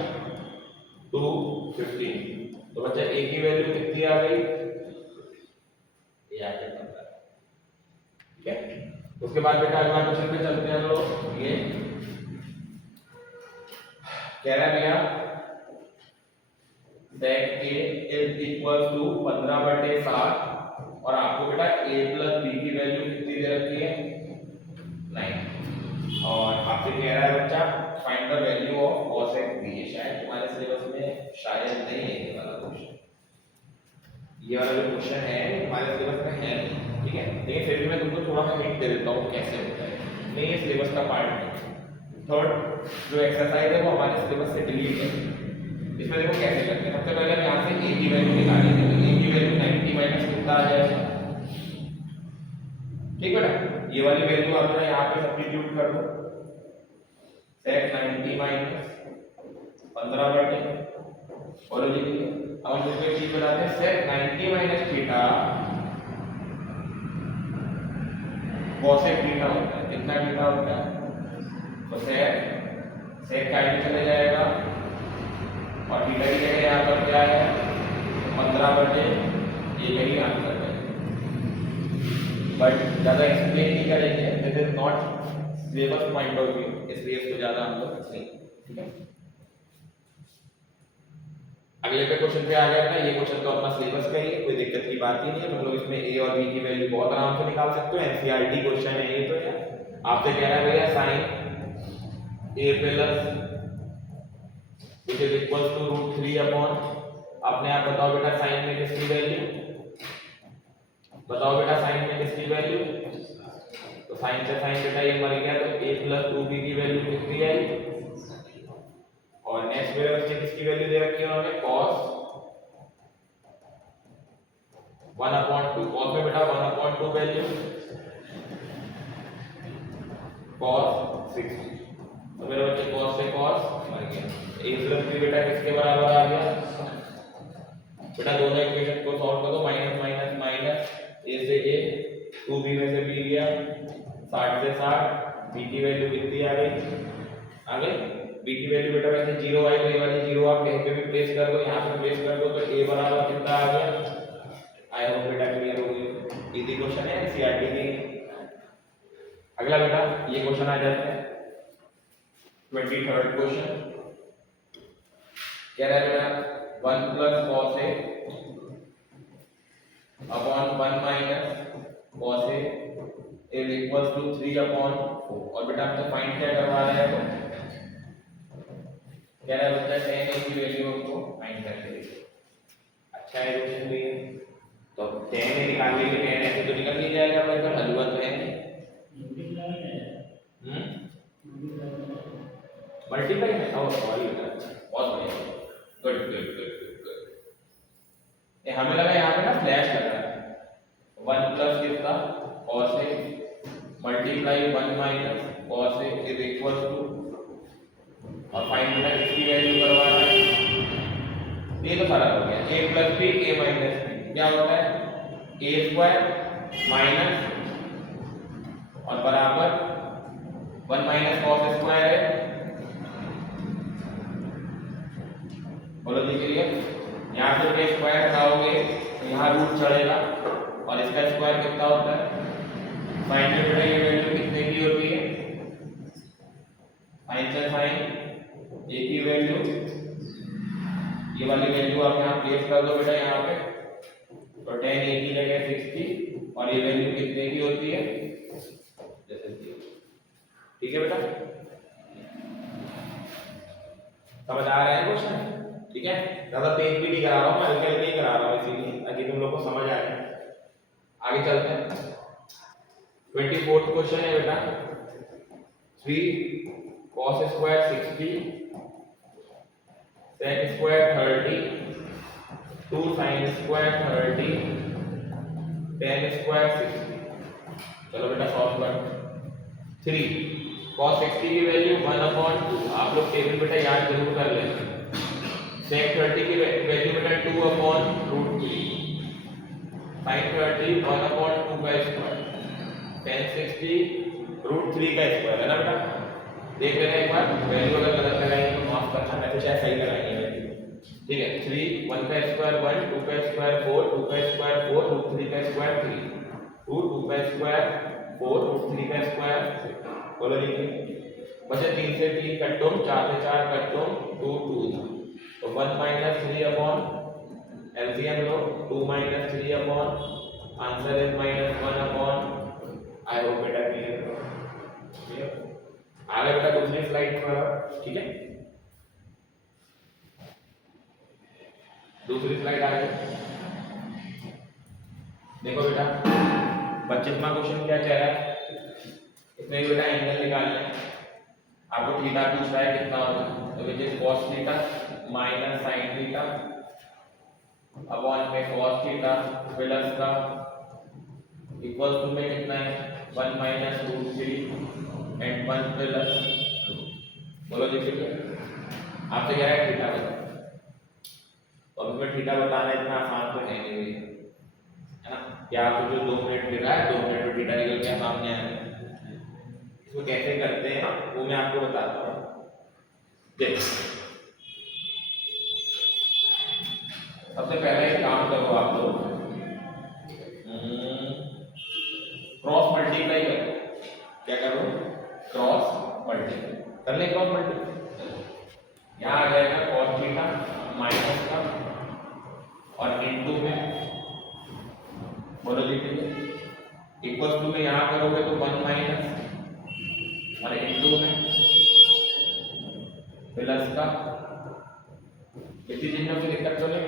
215, तो बच्चा a की वैल्यू कितनी आ गई, ये आ गया, ठीक है। उसके बाद बेटा अगला क्वेश्चन पे चलते हैं लोग। ये कह रहा है भैया sec a is equal to 15/60 और आपको बेटा a प्लस b की वैल्यू कितनी दे रखी है 9, और आपसे कह रहा है बच्चा find the value of cosec b। शायद तुम्हारे सिलेबस में शायद नहीं है ये वाला क्वेश्चन, ये वाला जो क्वेश्चन है हमारे सिलेबस में है, ठीक है, लेकिन फिर भी मैं तुमको थोड़ा सा हिंट दे देता हूँ कैसे होता है, नहीं ये सिलेबस का पार्ट नहीं। थर्ड जो एक्सरसाइज है वो हमारे सिलेबस से डिलीट है, इसमें देखो कैसे करते हैं। सबसे पहले हम यहाँ से a की वैल्यू निकालेंगे, तो a की वैल्यू 90 माइनस कितना आ जाएगा, ठीक बेटा, ये वाली वैल्यू आप यहाँ पे सब्स्टिट्यूट कर दो, sec 90 माइनस 15/, और लिखिए अब हम इसमें चीज बनाते हैं sec 90 minus theta cosec theta होता है, कितना थीटा होता है, तो sec का आगे चले जाएगा और थीटा की जगह यहाँ पर क्या है 15/, ये यही आंसर है, बट ज्यादा एक्सप्लेन नहीं करेंगे, this is not syllabus point of view, इसलिए इसको ज्यादा हम लोग नहीं, ठीक है। अगले पे क्वेश्चन पे आ गया था, ये क्वेश्चन तो अपना सिलेबस का ही है, कोई दिक्कत की बात ही नहीं है, तुम लोग इसमें a और b की वैल्यू बहुत आराम से निकाल सकते हो, एनसीईआरटी क्वेश्चन है ये, तो यार आपसे कह रहा है भैया sine a plus which is equals to √3 upon, आपने आप बताओ बेटा साइन में किसकी वैल्यू, बताओ बेटा साइन में किसकी वैल्यू, तो साइन से साइन बेटा ये मर गया, तो a प्लस 2b की वैल्यू कितनी आई, और नेक्स्ट मेरे बच्चे किसकी वैल्यू दे रखी है उन्होंने cos 1/2, cos में बेटा 1/2 वैल्यू cos 60, तो मेरे बच्चे cos से cos मर गया, a प्लस b बेटा किसके बराबर आ गया, बेटा दोनों इक्वेशन को सॉल्व कर दो, माइनस माइनस माइनस, a से a 2b में से b गया 60 से 60, b की वैल्यू कितनी आ गई, आ गई b की वैल्यू बेटा वैसे 0 आई, तो ये वाली 0 आप कहीं पे भी प्लेस कर दो, यहाँ पे प्लेस कर दो, तो a बराबर कितना आ गया, आई होप बेटा क्लियर हो गई, इजी क्वेश्चन है एनसीईआरटी की। अगला बेटा ये क्वेश्चन आ जाता है 23rd क्वेश्चन, कह रहा है बेटा 1 plus cos a upon 1 minus cos a is equals to 3/4, और बेटा हमसे फाइंड क्या करवा रहे हैं, तो कह रहा है बच्चा tan a की वैल्यू हमको फाइंड करके दे, अच्छा है क्वेश्चन भी, तो tan a निकालने के लिए tan ऐसे तो निकल नहीं जाएगा भाई, तो हलवा तो है नहीं, मल्टीप्लाई है, ओह सॉरी बेटा, बहुत बढ़िया, गुड गुड गुड गुड, ये हमें लगा यहाँ पे ना स्लैश लग रहा है, 1 प्लस कितना cos a multiply 1 minus cos a is equal to, और फाइंड बेटा इसकी वैल्यू करवाना है, ये तो सारा हो गया, a plus b a minus b क्या होता है a स्क्वायर माइनस और बराबर 1 माइनस cos स्क्वायर है, बोलो जी क्लियर, यहाँ से के स्क्वायर हटाओगे तो यहाँ रूट चढ़ेगा, और इसका स्क्वायर कितना होता है, साइन में बेटा ये वैल्यू कितने की होती है, साइन से साइन a की वैल्यू, ये वाली वैल्यू आप यहाँ प्लेस कर दो बेटा यहाँ पे, तो tan a की जगह 60, और ये वैल्यू कितने की होती है, जैसे ठीक है बेटा, समझ आ रहा है क्वेश्चन, ठीक है, ज्यादा तेज भी नहीं करा रहा हूँ मैं, हल्के हल्के ही करा रहा हूँ इसीलिए ताकि तुम लोग को समझ आ जाए। आगे चलते हैं, 24th क्वेश्चन है बेटा 3 cos square 60 sec square 30 2 sin square 30 10 square 60। चलो बेटा सॉल्व कर। 3 cos 60 की वैल्यू 1/2। आप लोग टेबल बेटा याद जरूर कर लेना। sec 30 की वैल्यू बेटा 2/√3। sin 30 1/2 का स्क्वायर। tan 60 √3 का स्क्वायर है ना बेटा। देख लेना एक बार, वैल्यू अगर गलत लगाएंगे तो माफ करना, मैं तो शायद सही लगाएंगे वैल्यू। ठीक है, 3 1 का स्क्वायर 1, 2 का स्क्वायर 4, 2 का स्क्वायर 4, √3 का स्क्वायर 3, √2 का स्क्वायर 4, √3 का स्क्वायर। बोलो देखिए, बचे 3 से 3 कट्टो, 4 से 4 कट्टो, 2 2 तो 1 - 3 LCM low, 2 - 3 answer is -1 I hope बेटा क्लियर। आगे बेटा दूसरी स्लाइड पर, ठीक है, दूसरी स्लाइड आ गई। देखो बेटा 25वां क्वेश्चन क्या कह रहा है, इसमें बेटा एंगल निकालना है। आपको थीटा पूछ रहा है कितना होगा, तो which is cos theta minus sin theta upon में cos थीटा प्लस का इक्वल टू में कितना है 1 - √3 एंड 1 प्लस। बोलो देखिए, आपसे कह रहा है थीटा बताओ, और उसमें थीटा बताना इतना आसान तो है नहीं है ना। क्या आपको जो 2 मिनट मिल रहा है 2 मिनट में थीटा निकल के सामने आया है। इसको कैसे करते हैं वो मैं आपको बताता हूँ। देखो सबसे पहले एक काम करो आप लोग, क्रॉस मल्टीप्लाई करो। क्या करो, क्रॉस मल्टीप्लाई कर ले। क्रॉस मल्टीप्लाई यहाँ आ जाएगा cos थीटा माइनस का और इनटू में, बोलो लिखिए, इक्वल टू में यहाँ करोगे तो 1 माइनस और इनटू में प्लस का। इसी चीज में कोई दिक्कत तो नहीं,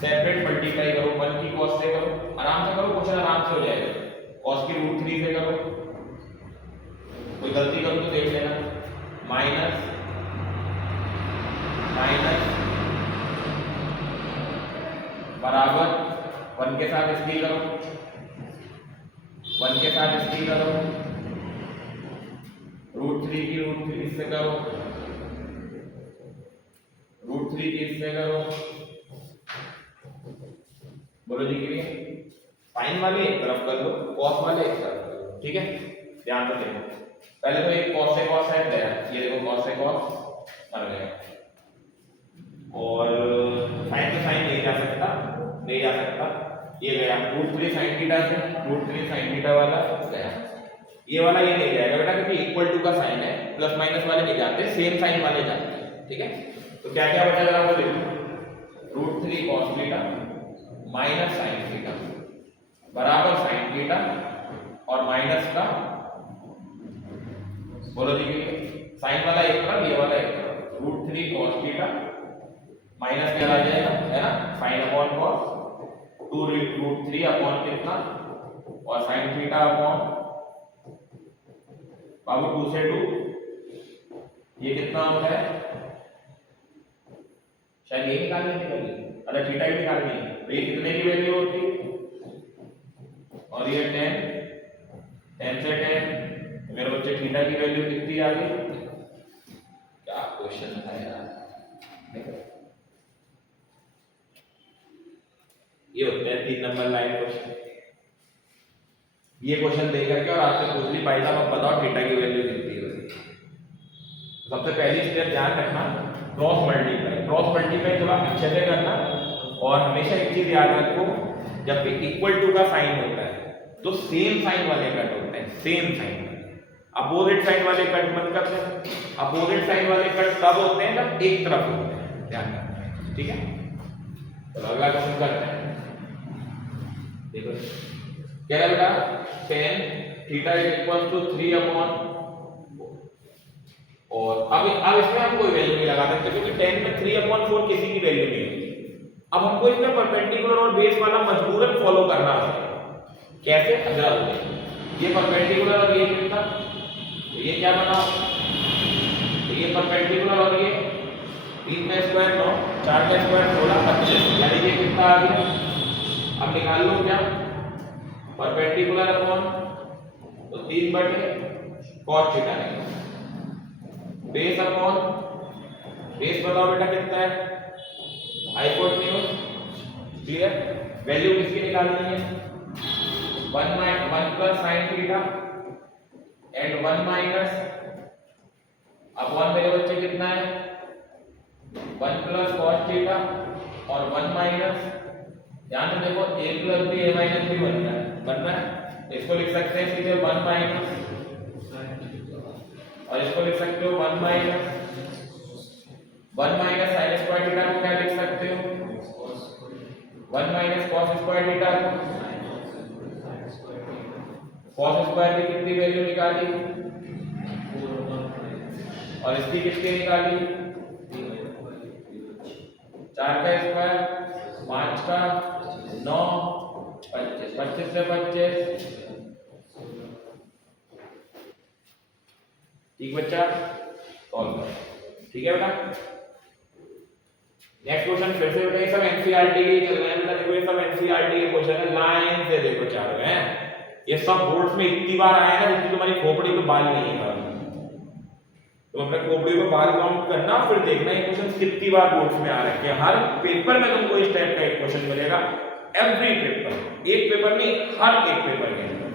सेपरेट मल्टीप्लाई करो, 1 की cos से करो, आराम से करो, क्वेश्चन आराम से हो जाएगा। cos की √3 से करो, कोई गलती करो तो देख लेना, माइनस बराबर 1 के साथ इसकी करो, 1 के साथ इसकी करो, √3 की √3 इससे करो, √3 की इससे करो। बोलो जी क्लियर। साइन वाले एक तरफ कर लो, cos वाले एक तरफ कर लो, ठीक है। ध्यान से देखो, पहले तो एक cos से cos हट गया, ये देखो cos से cos हट गया, और sin से sin नहीं जा सकता, नहीं जा सकता, ये गया √3 sin थीटा से, √3 sin थीटा वाला गया। ये वाला ये नहीं जाएगा बेटा, क्योंकि इक्वल टू का साइन है, प्लस माइनस वाले नहीं जाते, सेम साइन वाले जाते हैं, ठीक है। तो क्या क्या बचा जरा वो देखो, √3 cos theta minus sin theta बराबर sin थीटा और माइनस का, बोलो जी साइन वाला एक तरफ, ये वाला एक तरफ, √3 cos थीटा माइनस क्या आ जाएगा, है ना, sin अपॉन cos, 2 √3 अपॉन कितना और sin थीटा अपॉन बाबू 2 से 2, ये कितना होता है, शायद ये निकालने की वैल्यू, अरे थीटा ही निकालनी है, तो ये कितने की वैल्यू होती है, और ये 10 से 10, मेरे बच्चे थीटा की वैल्यू कितनी आ गई। क्या क्वेश्चन था यार, ये होते हैं 3 नंबर लाइन क्वेश्चन। ये क्वेश्चन दे करके और आपसे पूछ ली भाई साहब आप बताओ थीटा की वैल्यू कितनी होगी। सबसे पहली स्टेप ध्यान रखना, क्रॉस मल्टीप्लाई। क्रॉस मल्टीप्लाई थोड़ा अच्छे से करना, और हमेशा एक चीज याद रखो, जब भी इक्वल टू का साइन होता है तो सेम साइन वाले कट होते हैं, सेम साइन। अपोजिट साइन वाले कट मत करते, अपोजिट साइन वाले कट तब होते हैं जब एक तरफ होते हैं, ध्यान रखना, ठीक है। तो अगला क्वेश्चन करते हैं, देखो क्या है बेटा, tan theta is equal to 3 upon, और अब इसमें हम कोई वैल्यू नहीं लगा सकते क्योंकि tan में 3/4 किसी की वैल्यू नहीं होती। अब हमको इसमें परपेंडिकुलर और बेस वाला मजबूरन फॉलो करना है। कैसे, अगर ये परपेंडिकुलर और ये कितना, तो ये क्या बना, तो ये परपेंडिकुलर और ये 3 का स्क्वायर 9, 4 का स्क्वायर 16, 25, यानी ये कितना आ गया। अब निकाल लो क्या, परपेंडिकुलर अपॉन तो 3 बटे cos थीटा है। बेस अपॉन बेस बताओ बेटा कितना है, हाइपोटेन्यूज, क्लियर। वैल्यू किसकी निकालनी है, 1 plus sin theta and 1 minus upon मेरे बच्चे कितना है 1 प्लस cos थीटा और 1 माइनस, ध्यान से देखो a plus b a minus b बन रहा है, इसको लिख सकते हैं सीधे 1 माइनस और इसको लिख सकते हो 1 माइनस sin स्क्वायर थीटा को क्या लिख सकते हो 1 माइनस cos स्क्वायर थीटा को, cos स्क्वायर की कितनी वैल्यू निकाली और इसकी कितनी निकाली 4 का स्क्वायर 5 का 9 25 25 से 25, ठीक बच्चा सॉल्व करो, ठीक है बेटा। नेक्स्ट क्वेश्चन फिर से बेटा ये सब एनसीईआरटी के चल रहे हैं बेटा, देखो ये सब एनसीईआरटी के क्वेश्चन है, लाइन से देखो चारों हैं, ये सब बोर्ड्स में इतनी बार आए हैं जितनी तुम्हारी खोपड़ी पे बाल नहीं है, तो अपने खोपड़ी पे बाल काउंट करना फिर देखना ये क्वेश्चन कितनी बार बोर्ड्स में आ रखे हैं। हर पेपर में तुमको इस टाइप का एक क्वेश्चन मिलेगा, एवरी पेपर, एक पेपर नहीं हर एक पेपर के अंदर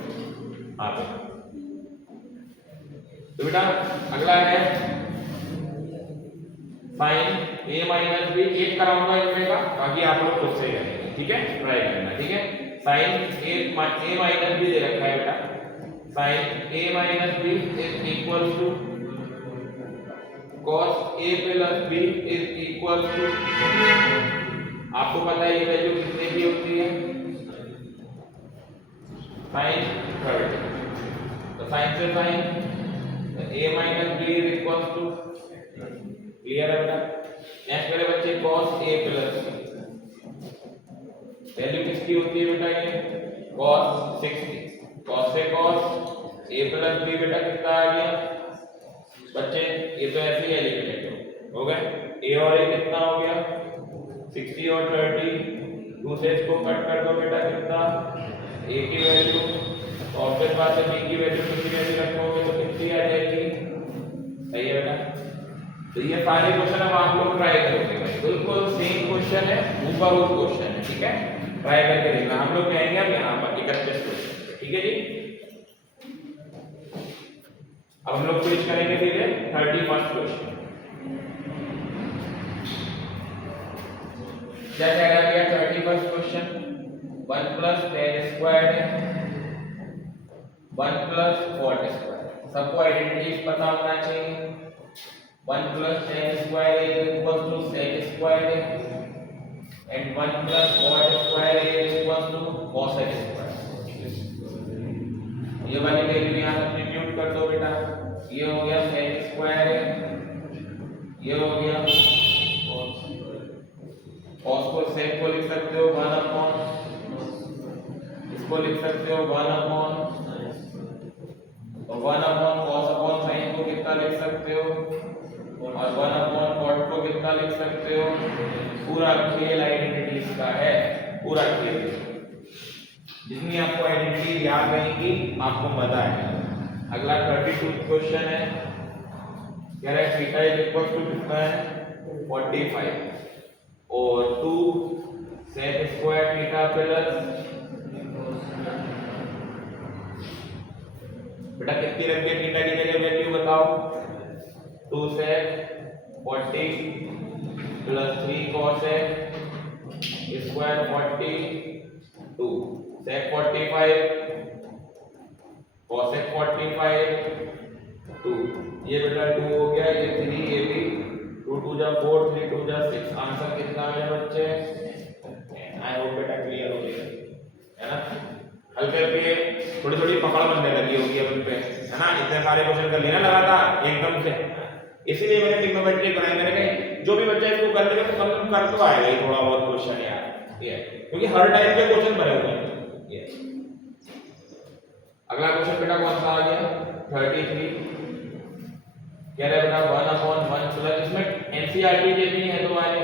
आता है। तो बेटा अगला है साइन a माइनस b, एक कराऊंगा इनमें का, बाकी आप लोग खुद से करेंगे, ठीक है, ट्राई करना, ठीक है। साइन a माइनस b दे रखा है बेटा, sine a minus b is equal to cos a plus b is equal to, आपको पता है ये वैल्यू कितने की होती है साइन 30, तो साइन से sine a minus b is equal to, clear है बेटा। नेक्स्ट मेरे बच्चे cos a plus b, value किसकी होती है बेटा ये cos 60, cos से cos a प्लस b बेटा कितना आ गया बच्चे, ये तो ऐसे ही एलिमिनेट हो गए, a और a कितना हो गया 60 और 30, दूसरे इसको कट कर दो बेटा कितना a की वैल्यू और फिर बाद में b की वैल्यू कितनी वैल्यू रखोगे तो कितनी आ जाएगी, सही है बेटा। तो ये सारे क्वेश्चन अब आप लोग ट्राई करोगे भाई, बिल्कुल सेम क्वेश्चन है, ऊपर वो क्वेश्चन है, ठीक है, ट्राई करके देखना। हम लोग कहेंगे अब यहाँ पर 31 क्वेश्चन, ठीक है जी। अब हम लोग स्विच करेंगे सीधे 31st क्वेश्चन, क्या कह रहा है 31st question, 1 plus tan square है 1 प्लस cot स्क्वायर, सबको आइडेंटिटीज पता होना चाहिए, 1 plus tan square is equal to sec square and 1 plus cot square is equal to cosec square, ये वाली वैल्यू यहाँ सब्स्टिट्यूट कर दो बेटा, ये हो गया sec square, ये हो गया cos को sec को लिख सकते हो 1 अपॉन, इसको लिख सकते हो 1 अपॉन और 1 अपॉन cos अपॉन sin को कितना लिख सकते हो और 1 अपॉन cot को कितना लिख सकते हो, पूरा खेल आइडेंटिटीज का है, पूरा खेल, जितनी आपको आइडेंटिटी याद रहेगी आपको मजा आएगा। अगला 32 क्वेश्चन है, कह रहा है थीटा इज इक्वल टू कितना है 45 और 2 sec स्क्वायर थीटा प्लस, बेटा कितनी रख के थीटा की जगह वैल्यू बताओ, 2 sec 40 plus 3 cosec square 42 sec 45 cosec 45 2, ये बेटा 2 हो गया, ये 3 ये भी 2 2 जा 4 3 2 जा 6, आंसर कितना है बच्चे, आई होप बेटा क्लियर हो गया है ना। हल्के हल्के थोड़ी थोड़ी पकड़ बनने लगी होगी अब इन पे, है ना, इतने सारे क्वेश्चन कर लिए ना लगातार एकदम से, इसीलिए मैंने ट्रिग्नोमेट्री बनाई, मैंने कहा जो भी बच्चा इसको कर लेगा तो कम कर तो आएगा ही थोड़ा बहुत क्वेश्चन यार, ये क्योंकि हर टाइप के क्वेश्चन भरे हुए हैं ये। अगला क्वेश्चन बेटा कौन सा आ गया 33, कह रहा है बेटा 1 अपॉन 1 प्लस, इसमें एनसीईआरटी के भी है तुम्हारे,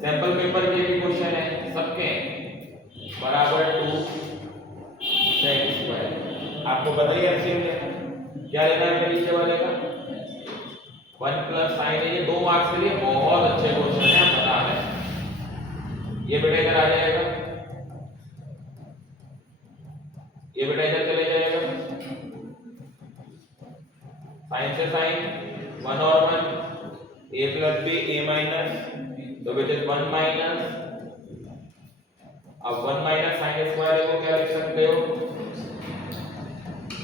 सैंपल पेपर के भी क्वेश्चन है सबके, बराबर 2 sec आपको पता ही है क्या लेना है नीचे वाले का 1 प्लस साइन है। ये 2 मार्क्स के लिए बहुत अच्छे क्वेश्चन है, पता है। ये बेटा इधर आ जाएगा, ये बेटा इधर चले जाएगा, साइन से साइन 1 और 1 a plus b a minus, तो विच इज 1 माइनस। अब 1 माइनस साइन स्क्वायर को क्या लिख सकते हो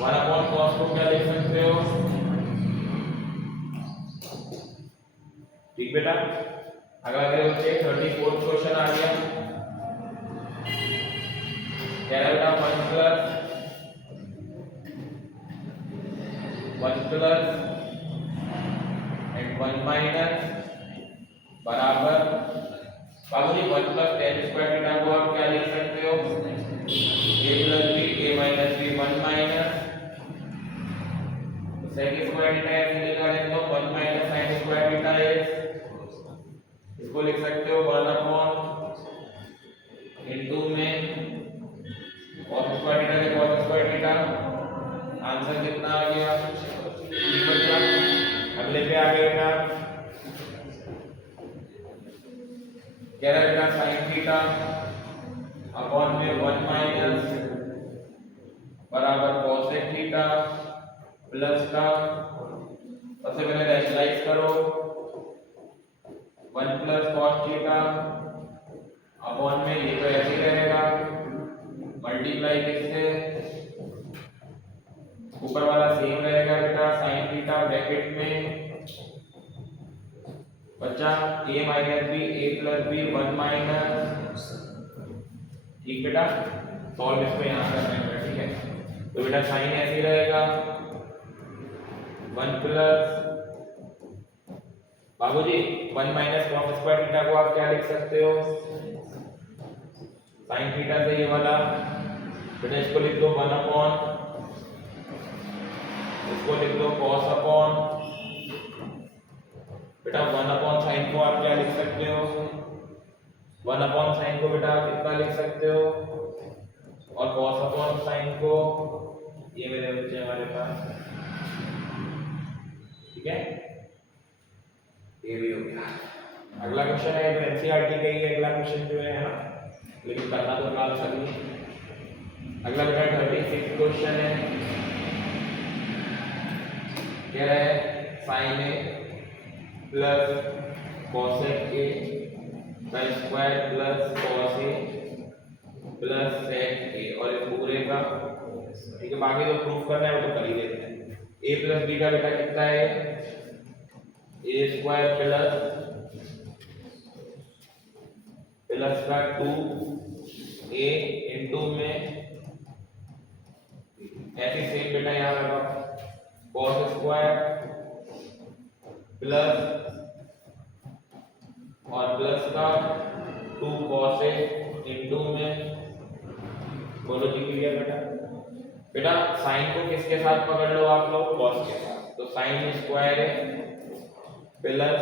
1 अपॉन cos को क्या लिख सकते हो, ठीक बेटा। अगला मेरे बच्चे 34th क्वेश्चन आ गया, क्या है बेटा 1 प्लस एंड 1 माइनस बराबर, बाबूजी 1 प्लस tan स्क्वायर थीटा को आप क्या लिख सकते हो a plus b a minus b 1 minus sec square theta ऐसे लिखा है तो 1 माइनस sin स्क्वायर थीटा है, इसको लिख सकते हो 1 अपॉन इनटू में cos स्क्वायर थीटा के cos स्क्वायर थीटा, आंसर कितना आ गया ठीक बच्चा। अगले पे आ गया कह रहा बेटा sin थीटा अपॉन में 1 माइनस बराबर cosec थीटा प्लस का, सबसे पहले रैशनलाइज करो 1 प्लस cos थीटा अपॉन में ये तो ऐसे ही रहेगा मल्टीप्लाई किससे, ऊपर वाला सेम रहेगा बेटा sin थीटा ब्रैकेट में बच्चा a minus b a plus b 1 minus, ठीक बेटा। सॉल्व इसको यहाँ करना है, ठीक है। तो बेटा साइन ऐसे ही रहेगा 1 प्लस, बाबूजी 1 माइनस cos स्क्वायर थीटा को आप क्या लिख सकते हो sin थीटा से ये वाला बेटा, इसको लिख दो 1 अपॉन, इसको लिख दो cos अपॉन बेटा 1 अपॉन साइन को आप क्या लिख सकते हो 1 अपॉन साइन को बेटा आप कितना लिख सकते हो, और cos अपॉन साइन को ये मेरे बच्चे हमारे पास, ठीक है। ये भी हो गया। अगला क्वेश्चन है तो एनसीईआरटी का ही अगला क्वेश्चन जो है ना, लेकिन करना तो काल सभी। अगला बेटा 36 क्वेश्चन है, कह रहा है sin a plus cosec a का square plus cos a plus sec a, और इस पूरे का, ठीक है। बाकी जो प्रूफ करना है वो तो कर ही लेते हैं। a प्लस b का बेटा कितना है a स्क्वायर प्लस का 2a इनटू में ऐसे सेम बेटा यहाँ लगा cos स्क्वायर प्लस और प्लस का 2 cos a इनटू में, बोलो जी क्लियर बेटा। बेटा साइन को किसके साथ पकड़ लो आप लोग cos के साथ, तो साइन स्क्वायर है प्लस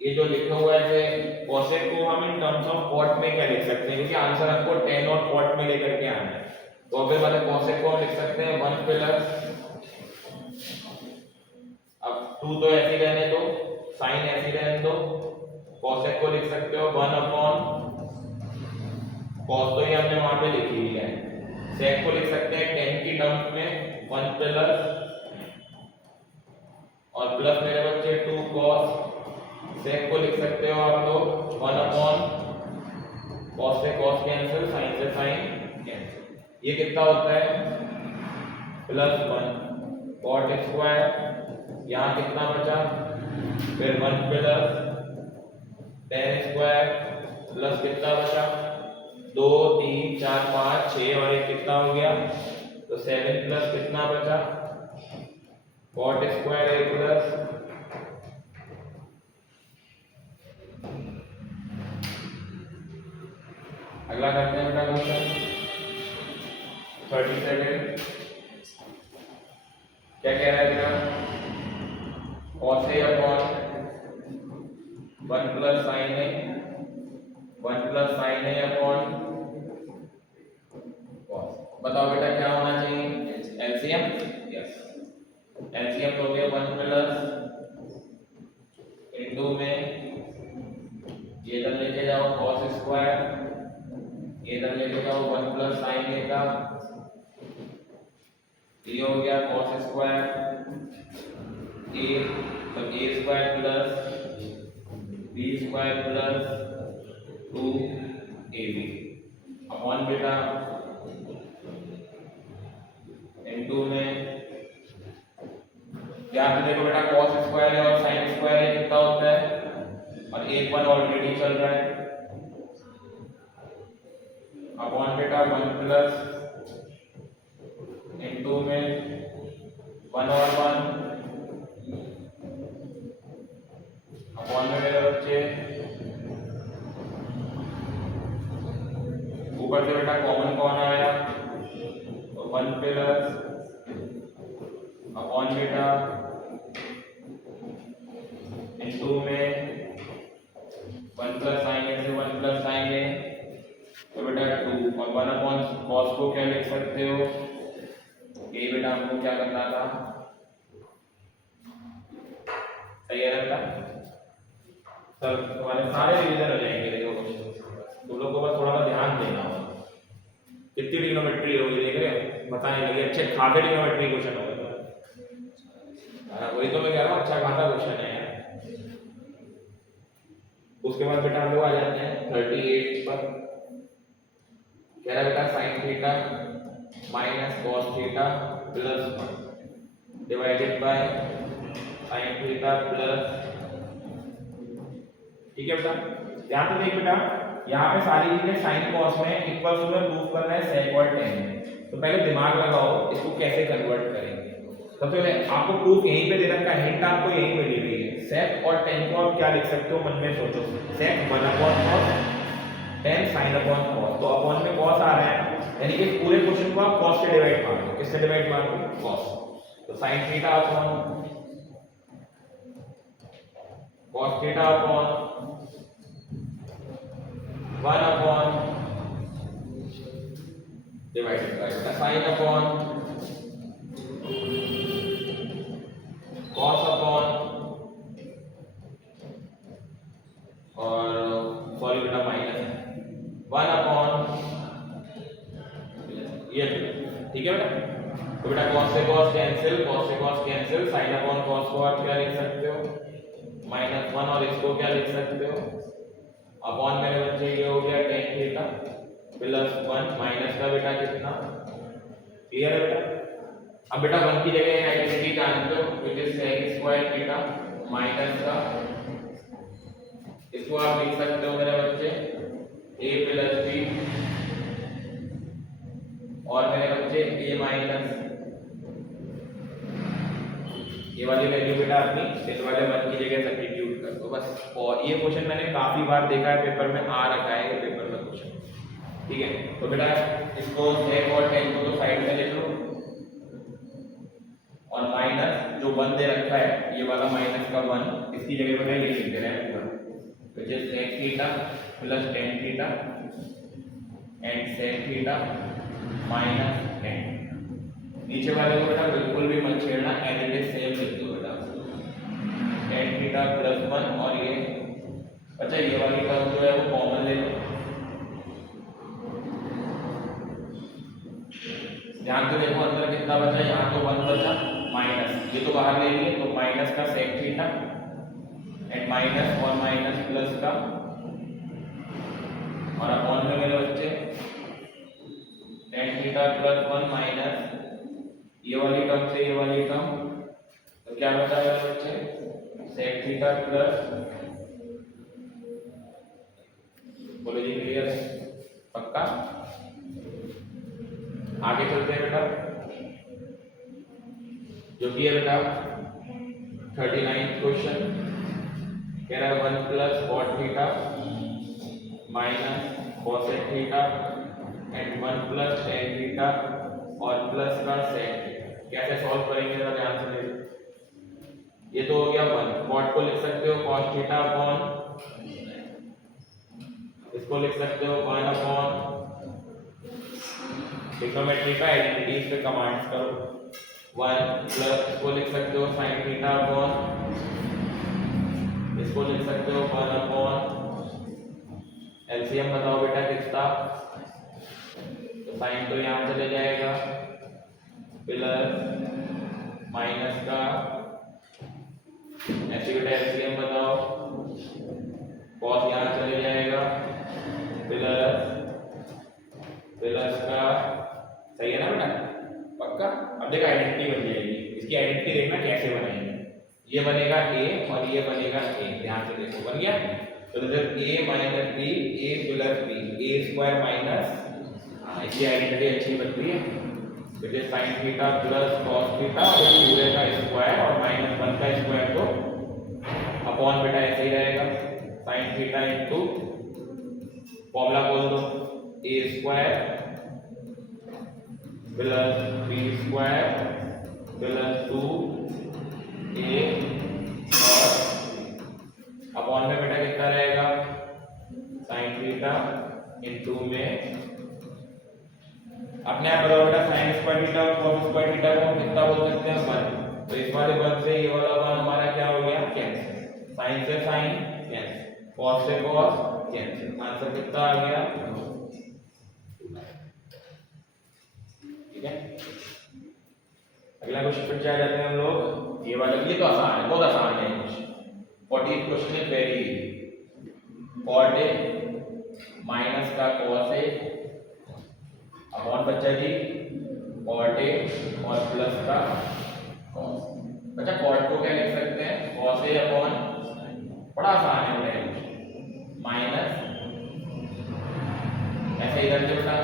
ये जो लिखा हुआ है cosec को हम इन टर्म्स ऑफ cot में क्या लिख सकते हैं, क्योंकि आंसर हमको tan और cot में लेकर के आना है, तो अगर मतलब cosec को हम लिख सकते हैं 1 प्लस, अब 2 तो ऐसे ही रहने दो, sin ऐसे ही रहने दो, cosec को लिख सकते हो 1 अपॉन cos, तो ये हमने वहां पे लिख लिया है। sec को लिख सकते हैं tan की टर्म्स में 1 प्लस, और प्लस मेरे बच्चे 2 cos, sec को लिख सकते हो आप लोग 1 अपॉन cos से cos कैंसिल, sin से sin कैंसिल, ये कितना होता है प्लस 1 cot स्क्वायर, यहाँ कितना बचा फिर 1 प्लस tan स्क्वायर प्लस कितना बचा 2 3 4 5 6 और एक कितना हो गया, तो 7 प्लस कितना बचा cot स्क्वायर a प्लस, अगला करते हैं बेटा क्वेश्चन 37, क्या कह रहा है बेटा cos a upon 1 plus sin a, 1 plus sin a upon बताओ बेटा क्या होना चाहिए? एलसीएम। यस, एलसीएम तो हो गया 1 प्लस इंटू में ये इधर लेके जाओ cos स्क्वायर, ये इधर लेके जाओ 1 प्लस साइन ए का, ये हो गया cos स्क्वायर ए, तो a square plus b square plus 2ab upon बेटा इनटू में याद देखो बेटा cos स्क्वायर है और sin स्क्वायर है कितना होता है, और एक वन ऑलरेडी चल रहा है, अपॉन बेटा 1 प्लस इनटू में 1 और 1 अपॉन में मेरे बच्चे ऊपर से बेटा कॉमन कौन आया, तो 1 प्लस अपॉन बेटा इनटू में 1 प्लस साइन ए से 1 प्लस साइन ए, तो बेटा 2 और 1 अपॉन कॉस को क्या लिख सकते हो, ये बेटा हमको क्या करना था, सही है बेटा सर, तुम्हारे सारे रिवीजन हो जाएंगे। देखो तुम लोग को बस थोड़ा सा ध्यान देना होगा, कितनी ट्रिग्नोमेट्री होगी देख रहे हो, बताने लगे अच्छे खाते ट्रिग्नोमेट्री क्वेश्चन होगा, वही तो मैं कह रहा हूँ अच्छा खासा क्वेश्चन है यार। उसके बाद बेटा हम लोग आ जाते हैं 38 पर, कह रहा बेटा sin theta minus cos theta plus 1 divided by sin theta plus, ठीक है बेटा ध्यान से देख बेटा, यहाँ पे सारी चीजें sin cos में इक्वल्स में प्रूफ करना है sec और tan में, तो पहले दिमाग लगाओ इसको कैसे कन्वर्ट करेंगे। सबसे पहले आपको प्रूफ यहीं पे दे रखा है, हिंट आपको यहीं मिली हुई है, sec और tan को आप क्या लिख सकते हो मन में सोचो, sec 1 upon cos, tan sin upon cos, तो अपॉन में cos आ रहा है यानी कि पूरे क्वेश्चन को आप cos से डिवाइड मारोगे, किससे डिवाइड मारोगे, cos, तो sin theta upon cos theta upon 1 upon divided by sin upon cos upon और सॉरी बेटा माइनस 1 अपॉन ये, ठीक है बेटा, तो बेटा cos से cos कैंसिल, cos से cos cancel, sin upon cos को आप क्या लिख सकते हो -1 और इसको क्या लिख सकते हो अपॉन मेरे बच्चे ये हो गया tan थीटा प्लस 1 माइनस का बेटा कितना, क्लियर है बेटा। अब बेटा 1 की जगह आइडेंटिटी जानते हो which is sec square theta minus का, इसको आप लिख सकते हो मेरे बच्चे a प्लस b और मेरे बच्चे a माइनस, ये वाली वैल्यू बेटा अपनी इस वाले 1 की जगह सब्स्टिट्यूट कर दो बस। और ये क्वेश्चन मैंने काफी बार देखा है पेपर में, आ रखा है पेपर में क्वेश्चन, ठीक है। तो बेटा इसको sec और tan को तो साइड में लिख लो और माइनस जो 1 दे रखा है ये वाला माइनस का 1 इसकी जगह बेटा ये लिख दे रहे हैं पूरा, तो ये sec theta plus tan theta and sec theta minus tan, नीचे वाले को बेटा बिल्कुल भी मत छेड़ना, एज इट इज सेम लिख दो बेटा tan थीटा प्लस 1 और ये अच्छा ये वाली टर्म जो है वो कॉमन ले लो, ध्यान से देखो अंदर कितना बचा, यहाँ तो 1 बचा माइनस, ये तो बाहर ले लिए तो माइनस का sec थीटा एंड माइनस और माइनस प्लस का और अपॉन में मेरे बच्चे tan थीटा प्लस 1 माइनस ये वाली टर्म से ये वाली टर्म, तो क्या बचा मेरे बच्चे sec थीटा प्लस, बोलो जी क्लियर है पक्का। आगे चलते हैं बेटा, जो कि है बेटा 39 क्वेश्चन, कह रहा है 1 plus cot theta minus cosec theta and 1 plus tan theta और प्लस का sec थीटा, कैसे सॉल्व करेंगे जरा ध्यान से देखो। ये तो हो गया 1, cot को लिख सकते हो cos थीटा अपॉन, इसको लिख सकते हो 1 अपॉन ट्रिग्नोमेट्री का आइडेंटिटीज पे कमांड्स करो। 1 प्लस इसको लिख सकते हो sin थीटा अपॉन, इसको लिख सकते हो 1 अपॉन, एलसीएम बताओ बेटा कितना, तो साइन तो यहाँ चले जाएगा, प्लस माइनस का ऐसे बेटा एलसीएम बताओ, कॉस यहाँ चले जाएगा, प्लस प्लस का, सही है ना बेटा, पक्का। अब देखो आइडेंटिटी बन जाएगी, इसकी आइडेंटिटी देखना कैसे बनेगी, ये बनेगा a और ये बनेगा a, ध्यान से देखो बन गया। तो a minus b, a plus b, a square minus, इसकी आइडेंटिटी अच्छी बनती है, तो ये sin theta plus cos theta और पूरे का स्क्वायर और माइनस 1 का स्क्वायर को अपॉन बेटा ऐसे ही रहेगा, sin थीटा इनटू फॉर्मूला बोल दो, a square plus b square plus 2a और अपॉन में बेटा कितना रहेगा, sin थीटा इनटू में अपने आप बताओ बेटा sin स्क्वायर थीटा और cos स्क्वायर थीटा को हम कितना बोल सकते हैं, 1। तो इस वाले 1 से ये वाला 1 हमारा क्या हो गया, कैंसिल, sin से sin कैंसिल, cos से cos कैंसिल, आंसर कितना आ गया, ठीक है। अगला क्वेश्चन पे क्या जाते हैं हम लोग, ये वाला, ये तो आसान है, बहुत आसान है question. 40th question is very cot a minus का cos a अपॉन बच्चा जी cot a और प्लस का cos। बच्चा cot को क्या लिख सकते हैं, cos a अपॉन, बड़ा आसान है बेटा, माइनस ऐसे इधर से बेटा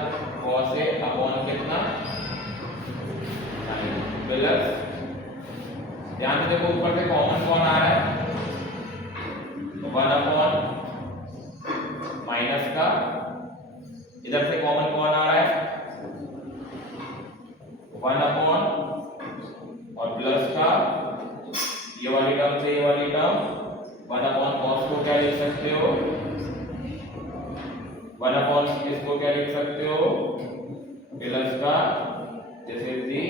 cos a अपॉन कितना, प्लस, ध्यान से देखो ऊपर से कॉमन कौन आ रहा है, 1 अपॉन माइनस का, इधर से कॉमन कौन आ रहा है, 1 अपॉन और प्लस का, ये वाली टर्म से ये वाली टर्म, 1 अपॉन कॉस को क्या लिख सकते हो, 1 अपॉन इसको क्या लिख सकते हो, प्लस का, जैसे दी,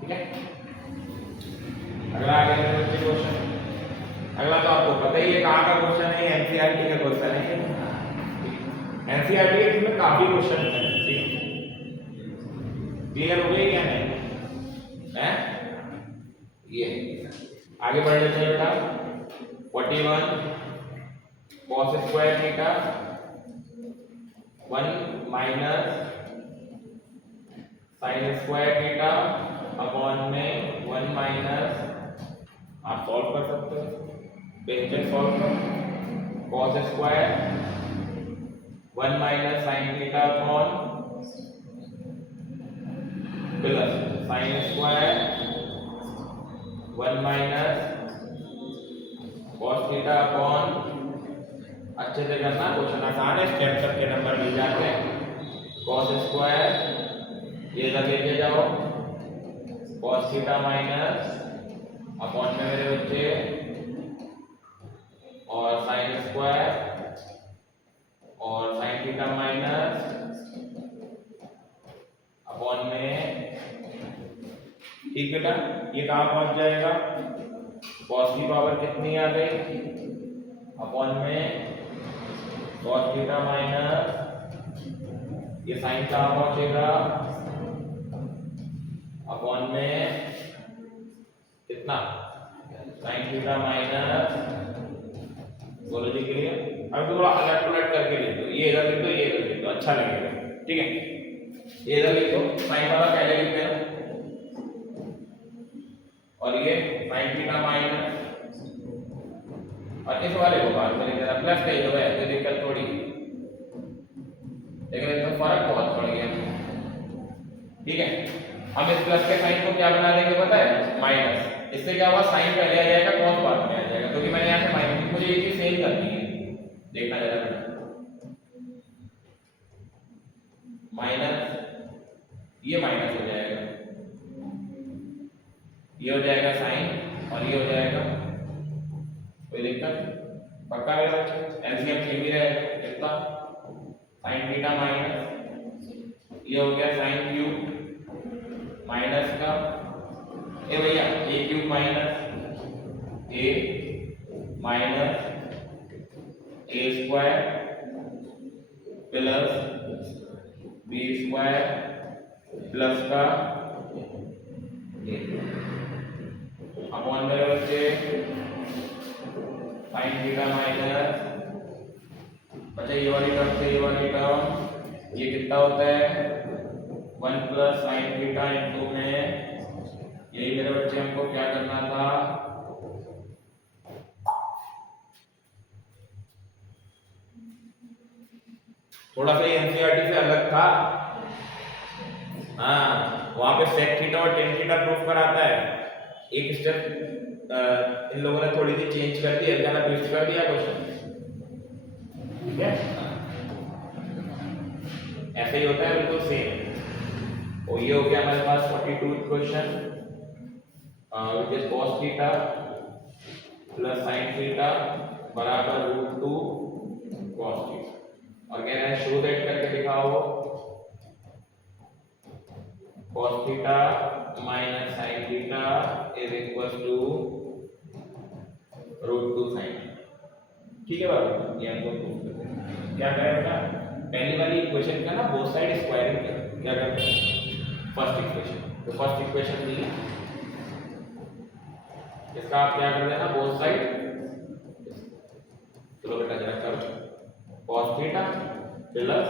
ठीक है। अगला आगे मेरे बच्चे क्वेश्चन, अगला तो आपको पता ही है कहाँ का क्वेश्चन है, एनसीईआरटी का क्वेश्चन है, एनसीईआरटी के इसमें काफी क्वेश्चन है, क्लियर हो गए क्या नहीं है, ये आगे बढ़ लेते हैं बेटा। 41 cos square theta 1 minus sin square theta upon में 1 माइनस, आप सॉल्व कर सकते हो, बेंचन सॉल्व कर, cos square 1 minus sin theta upon plus sin square 1 minus cos theta upon, अच्छे से करना, क्वेश्चन आसान है, स्टेप करके नंबर मिल जाते हैं, cos स्क्वायर ये इधर लेके जाओ, cos थीटा माइनस अपॉन में मेरे बच्चे और sin स्क्वायर और sin थीटा माइनस अपॉन में, ठीक बेटा, ये कहाँ पहुंच जाएगा, cos की पावर कितनी आ गई, अपॉन में cos थीटा माइनस, ये sin कहाँ पहुंचेगा, अपॉन में कितना, sin थीटा माइनस, बोलो जी क्लियर। अब थोड़ा अलग उलट करके लिख दो, ये इधर लिख दो, ये इधर लिख दो, अच्छा लगेगा, ठीक है। ये इधर लिख दो, sin वाला पहले लिखते हैं और ये sin थीटा माइनस, और इस वाले को बाद में लिख देना, प्लस कहीं तो है, कोई दिक्कत थोड़ी, लेकिन इसमें फर्क बहुत पड़ गया, ठीक है। हम इस प्लस के साइन को क्या बना देंगे पता है, माइनस, इससे क्या होगा, साइन पहले आ जाएगा, कॉस बाद में आ जाएगा, क्योंकि मैंने यहाँ से माइनस, मुझे ये चीज सेम करनी है, देखना जरा बेटा, माइनस, ये माइनस हो जाएगा, ये हो जाएगा साइन और ये हो जाएगा, कोई दिक्कत, पक्का मेरा बच्चा, एलसीएम सेम ही रहेगा, कितना साइन थीटा माइनस ये हो गया साइन क्यूब माइनस का ए भैया a cube minus a square plus b square plus का अपॉन मेरे बच्चे साइन थीटा माइनस बच्चे ये वाली टर्म से ये वाली टर्म ये कितना होता है 1 प्लस साइन थीटा इंटू में यही मेरे बच्चे हमको क्या करना था थोड़ा सा एनसीईआरटी से अलग था। हाँ वहां पे सेक थीटा और टेन थीटा प्रूफ कराता है एक स्टेप इन लोगों ने थोड़ी सी चेंज कर दी हल्का ना ट्विस्ट कर दिया क्वेश्चन ठीक है ऐसे ही होता है बिल्कुल सेम। और ये हो गया हमारे पास 42 question which is cos theta plus sin theta बराबर √2 cos थीटा और कह रहा है शो दैट करके दिखाओ cos theta minus sin theta is equal to √2 sin ठीक है बाबू ये हमको प्रूव करते हैं क्या करेगा पहली वाली इक्वेशन का ना बोथ साइड स्क्वायरिंग क्या करते हैं फर्स्ट इक्वेशन तो फर्स्ट इक्वेशन ली इसका आप क्या कर देना बोथ साइड चलो बेटा जरा करो cos थीटा प्लस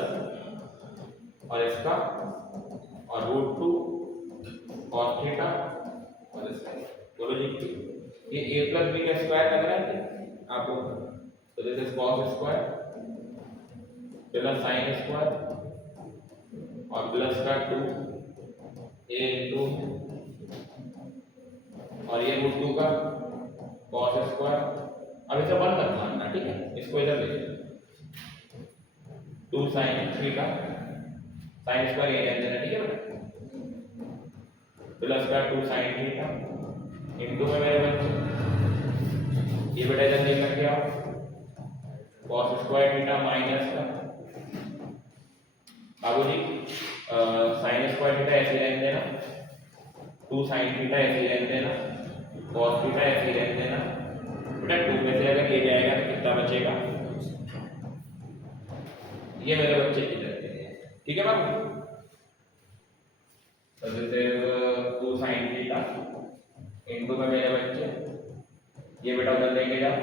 और इसका और √2 cos थीटा और इसका बोलो जी ये a प्लस b का स्क्वायर लग रहा है आपको तो this is cos square plus sin square और प्लस का 2 a इंटू और ये √2 का cos स्क्वायर अब इसे बंद कर मानना ठीक है इसको इधर ले 2 sin थीटा sin स्क्वायर ये रहने देना ठीक है प्लस का 2 sin थीटा इनटू में मेरे बच्चे ये बेटा इधर लेकर के आओ cos स्क्वायर थीटा माइनस का बाबूजी sin स्क्वायर थीटा ऐसे रहने देना 2 sin थीटा ऐसे रहने देना cos थीटा ऐसे रहने देना बेटा 2 में से अगर ये जाएगा तो कितना बचेगा ये मेरे बच्चे की तरफ है ठीक है बाबू तो this is 2 sin theta into में मेरे बच्चे ये बेटा उधर लेके जाओ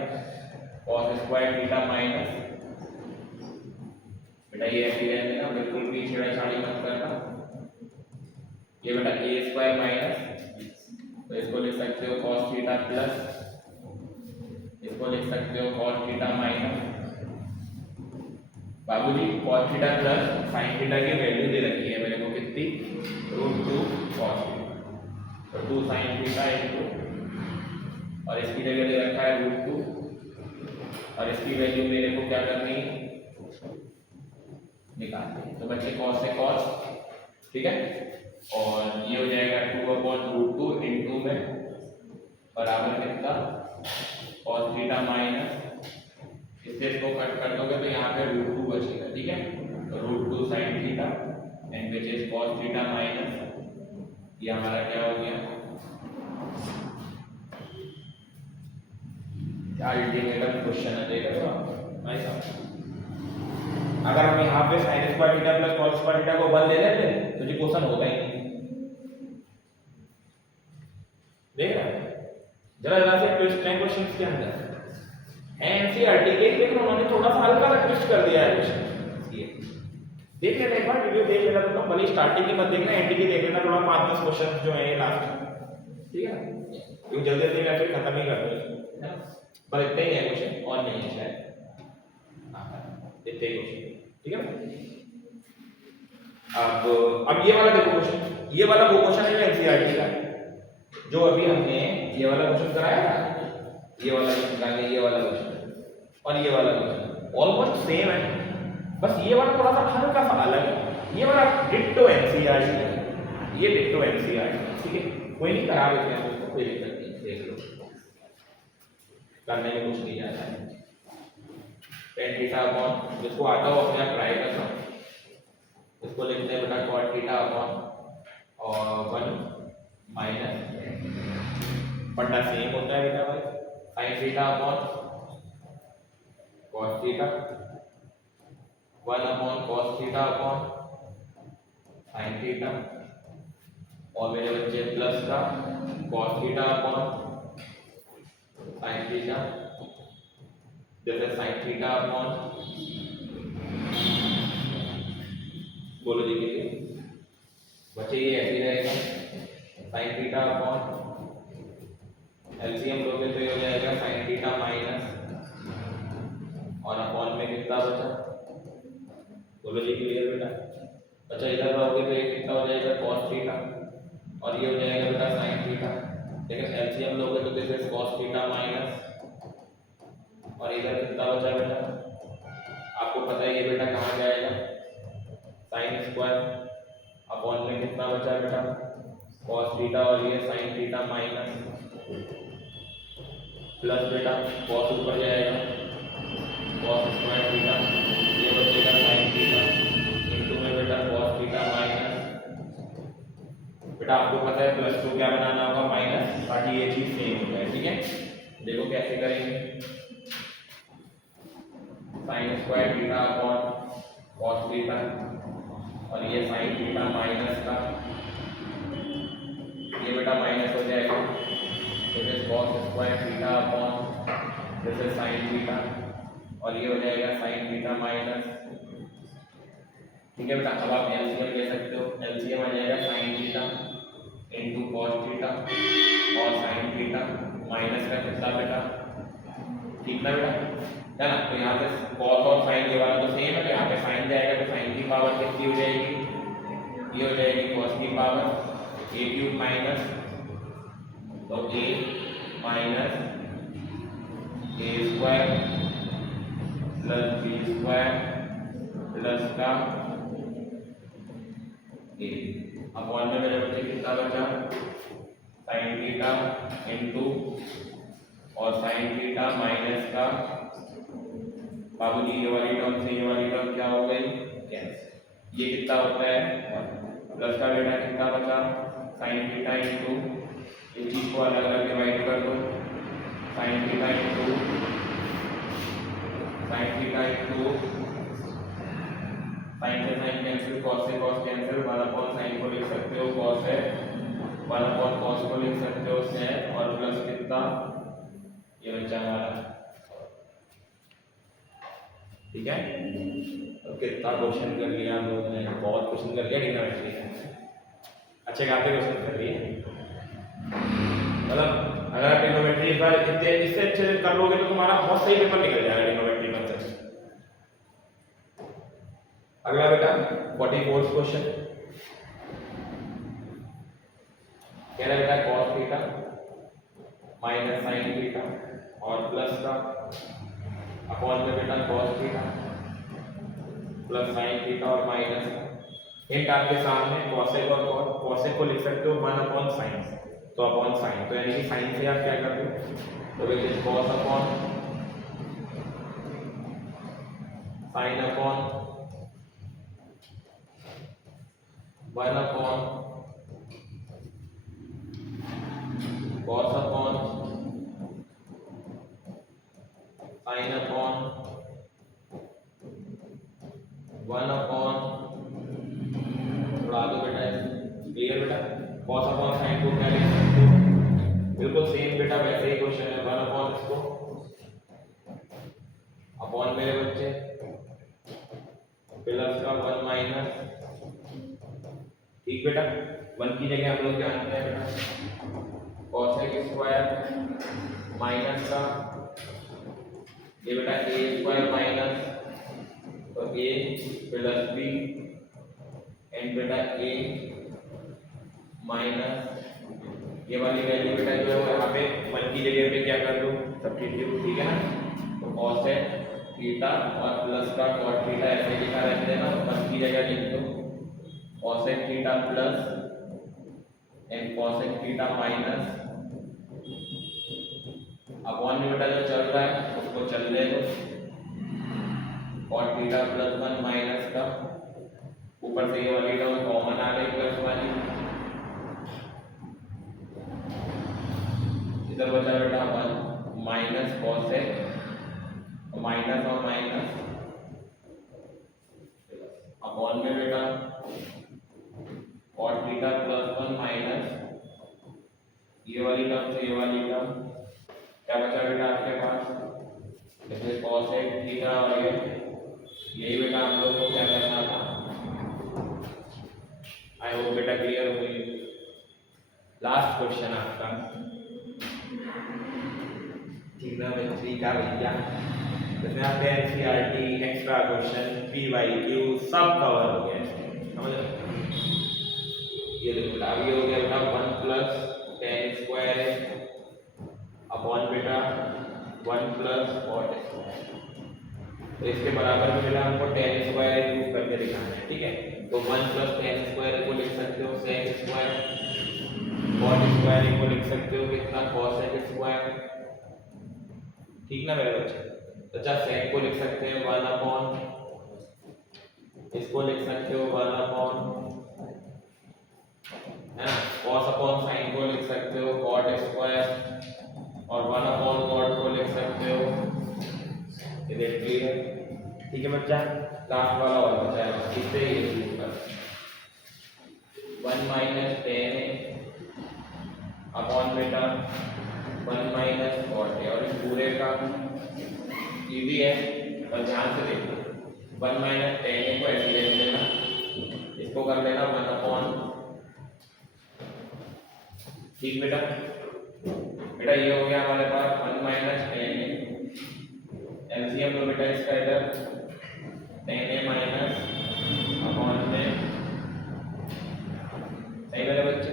cos स्क्वायर थीटा माइनस बेटा ये ऐसे रहने देना बिल्कुल भी छेड़छाड़ी मत करना ये बेटा a स्क्वायर माइनस तो इसको लिख सकते हो cos थीटा प्लस इसको लिख सकते हो cos थीटा माइनस बाबूजी cos theta plus sin theta की वैल्यू दे रखी है मेरे को कितनी √2 cos तो 2 sin थीटा इनटू और इसकी जगह दे रखा है √2 और इसकी वैल्यू मेरे को क्या करनी निकालनी है तो बच्चे cos से cos ठीक है और ये हो जाएगा 2/√2 इनटू में बराबर कितना cos थीटा माइनस इससे इसको कट कर दोगे तो यहाँ पे √2 बचेगा ठीक है तो √2 sin theta and which is cos theta minus ये हमारा क्या हो गया अल्टीमेट क्वेश्चन है देखो तो भाई साहब अगर हम यहाँ पे sin square theta plus cos square theta को 1 दे देते तो ये क्वेश्चन होता ही नहीं देख रहा है जरा जरा से ट्विस्ट है क्वेश्चंस के अंदर है एनसीईआरटी के लेकिन उन्होंने थोड़ा सा हल्का सा ट्विस्ट कर दिया है क्वेश्चन ये देख लेना एक बार वीडियो देख लेना तो भले स्टार्टिंग की मत देखना एंड की देख लेना थोड़ा 5-10 क्वेश्चन जो है लास्ट ठीक है क्योंकि जल्दी जल्दी मैं फिर खत्म ही कर दूंगा है ना बस इतना ही है क्वेश्चन और नहीं है शायद हां इतने ही क्वेश्चन ठीक है अब ये वाला देखो क्वेश्चन ये वाला वो क्वेश्चन है एनसीईआरटी का जो अभी हमने ये वाला क्वेश्चन कराया था ये वाला क्वेश्चन कराया ये वाला क्वेश्चन और ये वाला क्वेश्चन ऑलमोस्ट सेम है बस ये वाला थोड़ा सा हल्का सा अलग है ये वाला डिट्टो एनसीईआरटी है ये डिट्टो एनसीईआरटी ठीक है कोई नहीं करा देते हैं उसको कोई दिक्कत नहीं देख लो करने में कुछ नहीं जाता है tan थीटा अपॉन जिसको आता हो अपने आप ट्राई कर सकते इसको लिखते हैं बेटा cot थीटा अपॉन और 1 माइनस पढ़ना सेम होता है बेटा भाई sin theta upon cos theta 1 upon cos theta upon sin theta और मेरे बच्चे प्लस का cos theta upon sin theta जैसे sin थीटा अपॉन बोलो जी के बच्चे ये ऐसे ही रहेगा sin थीटा अपॉन एलसीएम लोगे तो ये हो जाएगा sin थीटा माइनस और अपॉन में कितना बचा बोलो जी क्लियर बेटा अच्छा इधर रहोगे तो ये कितना हो जाएगा cos थीटा और ये हो जाएगा बेटा sin थीटा लेकिन एलसीएम लोगे तो this is cos theta minus और इधर कितना बचा बेटा आपको पता है ये बेटा कहाँ जाएगा sin स्क्वायर अपॉन में कितना बचा बेटा cos थीटा और ये sin थीटा माइनस प्लस बेटा cos ऊपर जाएगा cos स्क्वायर थीटा ये बचेगा sin थीटा इनटू में बेटा cos थीटा माइनस बेटा आपको पता है प्लस टू क्या बनाना होगा माइनस ताकि ये चीज सेम हो जाए ठीक है देखो कैसे करेंगे sin square theta upon cos theta और ये sin थीटा माइनस का ये बेटा माइनस हो जाएगा this is cos square theta upon this is sin theta और ये हो जाएगा sin थीटा माइनस ठीक है बेटा अब आप एलसीएम ले सकते हो एलसीएम आ जाएगा sin theta into cos theta और sin थीटा माइनस का कितना बेटा ठीक ना बेटा है ना तो यहाँ से cos और sin ये वाला तो सेम है तो यहाँ पे sin जाएगा तो sin की पावर कितनी हो जाएगी ये हो जाएगी cos की पावर a क्यूब माइनस तो a minus a square plus b square plus का a अपॉन में मेरे बच्चे कितना बचा sin थीटा इनटू और sin थीटा माइनस का बाबूजी ये वाली टर्म से ये वाली टर्म क्या हो गई कैंसिल ये कितना होता है प्लस का बेटा कितना बचा sin थीटा इनटू इस चीज को अलग अलग डिवाइड कर दो sin theta into sin theta into sin से sin कैंसिल cos से cos कैंसिल 1 अपॉन sin को लिख सकते हो cos है 1 अपॉन cos को लिख सकते हो sin और प्लस कितना ये बचा हमारा ठीक है तो कितना क्वेश्चन कर लिया हम लोगों ने बहुत क्वेश्चन कर लिया ट्रिग्नोमेट्री अच्छे खाते क्वेश्चन कर लिए मतलब अगर ट्रिग्नोमेट्री पर इतने इससे अच्छे से कर लोगे तो तुम्हारा बहुत सही पेपर निकल जाएगा ट्रिग्नोमेट्री कंसेप्ट अगला बेटा 44th क्वेश्चन कह रहा है बेटा cos theta minus sin theta और प्लस का अपॉन में बेटा cos theta plus sin theta और माइनस का हिंट आपके सामने cosec और cosec को लिख सकते हो 1 अपॉन sin तो अपॉन sin तो यानी कि sin से आप क्या करते हो तो which is cos upon sin upon 1 upon cos upon sin upon 1 upon थोड़ा दो बेटा क्लियर बेटा cos अपॉन sin को क्या लिख सकते हो बिल्कुल सेम बेटा वैसे ही क्वेश्चन है 1 अपॉन इसको अपॉन मेरे बच्चे प्लस का 1 माइनस ठीक बेटा 1 की जगह हम लोग क्या जानते हैं बेटा cosec स्क्वायर माइनस का ये बेटा a स्क्वायर माइनस तो a प्लस b एंड बेटा a माइनस ये वाली वैल्यू बेटा जो है यहाँ पे 1 की जगह पे क्या कर दो सब्स्टिट्यूट ठीक है ना तो cosec थीटा और प्लस का cot थीटा ऐसे लिखा रहते हैं ना 1 की जगह लिख दो cosec theta plus and cosec theta minus upon में बेटा जो चल रहा है उसको चलने दो cot थीटा प्लस 1 माइनस का ऊपर से ये वाली टर्म कॉमन आ गई प्लस वाली, इधर बचा बेटा 1 माइनस कॉस एक्स, माइनस और माइनस अपॉन में बेटा कॉट थीटा प्लस 1 माइनस ये वाली टर्म से ये वाली टर्म, क्या बचा बेटा आपके पास, जैसे cos x थीटा और ये यही बेटा हम लोग को क्या करना था। आई होप बेटा क्लियर हो गई। लास्ट क्वेश्चन आपका, ठीक ना बच्ची का भैया, इसमें आपके एनसीईआरटी एक्स्ट्रा क्वेश्चन पीवाईक्यू सब कवर हो गया, समझ रहे। ये देखो बेटा अब ये हो गया बेटा 1 प्लस tan स्क्वायर अपॉन बेटा 1 प्लस cot स्क्वायर, तो इसके बराबर में बेटा हमको tan स्क्वायर यूज करके दिखाना है, ठीक है। तो 1 प्लस tan स्क्वायर को लिख सकते हो sec स्क्वायर, cot स्क्वायर को लिख सकते हो कितना cos स्क्वायर, ठीक ना मेरे बच्चे। तो अच्छा sec को लिख सकते हैं 1 अपॉन, इसको लिख सकते हो 1 अपॉन, है ना, cos अपॉन sin को लिख सकते हो cot स्क्वायर और 1 अपॉन cot को लिख सकते हो, ये देख क्लियर, ठीक है बच्चा। लास्ट वाला और बचा है बस, इससे ये यूज कर 1 माइनस tan अपॉन बेटा 1 माइनस cot है, और इस पूरे का इजी है पर ध्यान से देखो, 1 माइनस tan को ऐसे ले लेना, इसको कर लेना 1 अपॉन, ठीक बेटा। बेटा ये हो गया हमारे पास 1 माइनस tan एलसीएम लो बेटा इसका इधर tan माइनस अपॉन में, सही मेरे बच्चे।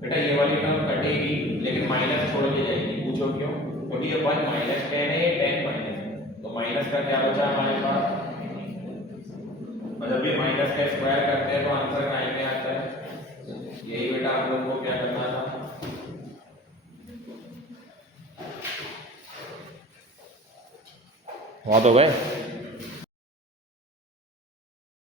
बेटा ये वाली टर्म कटेगी लेकिन माइनस छोड़ के जाएगी, पूछो क्यों, क्योंकि ये 1 माइनस tan है, 10 माइनस, तो माइनस का क्या बचा हमारे पास, और जब भी माइनस का स्क्वायर करते हैं तो आंसर का में आता है, यही बेटा आप लोगों को क्या करना था। वहां तो गए।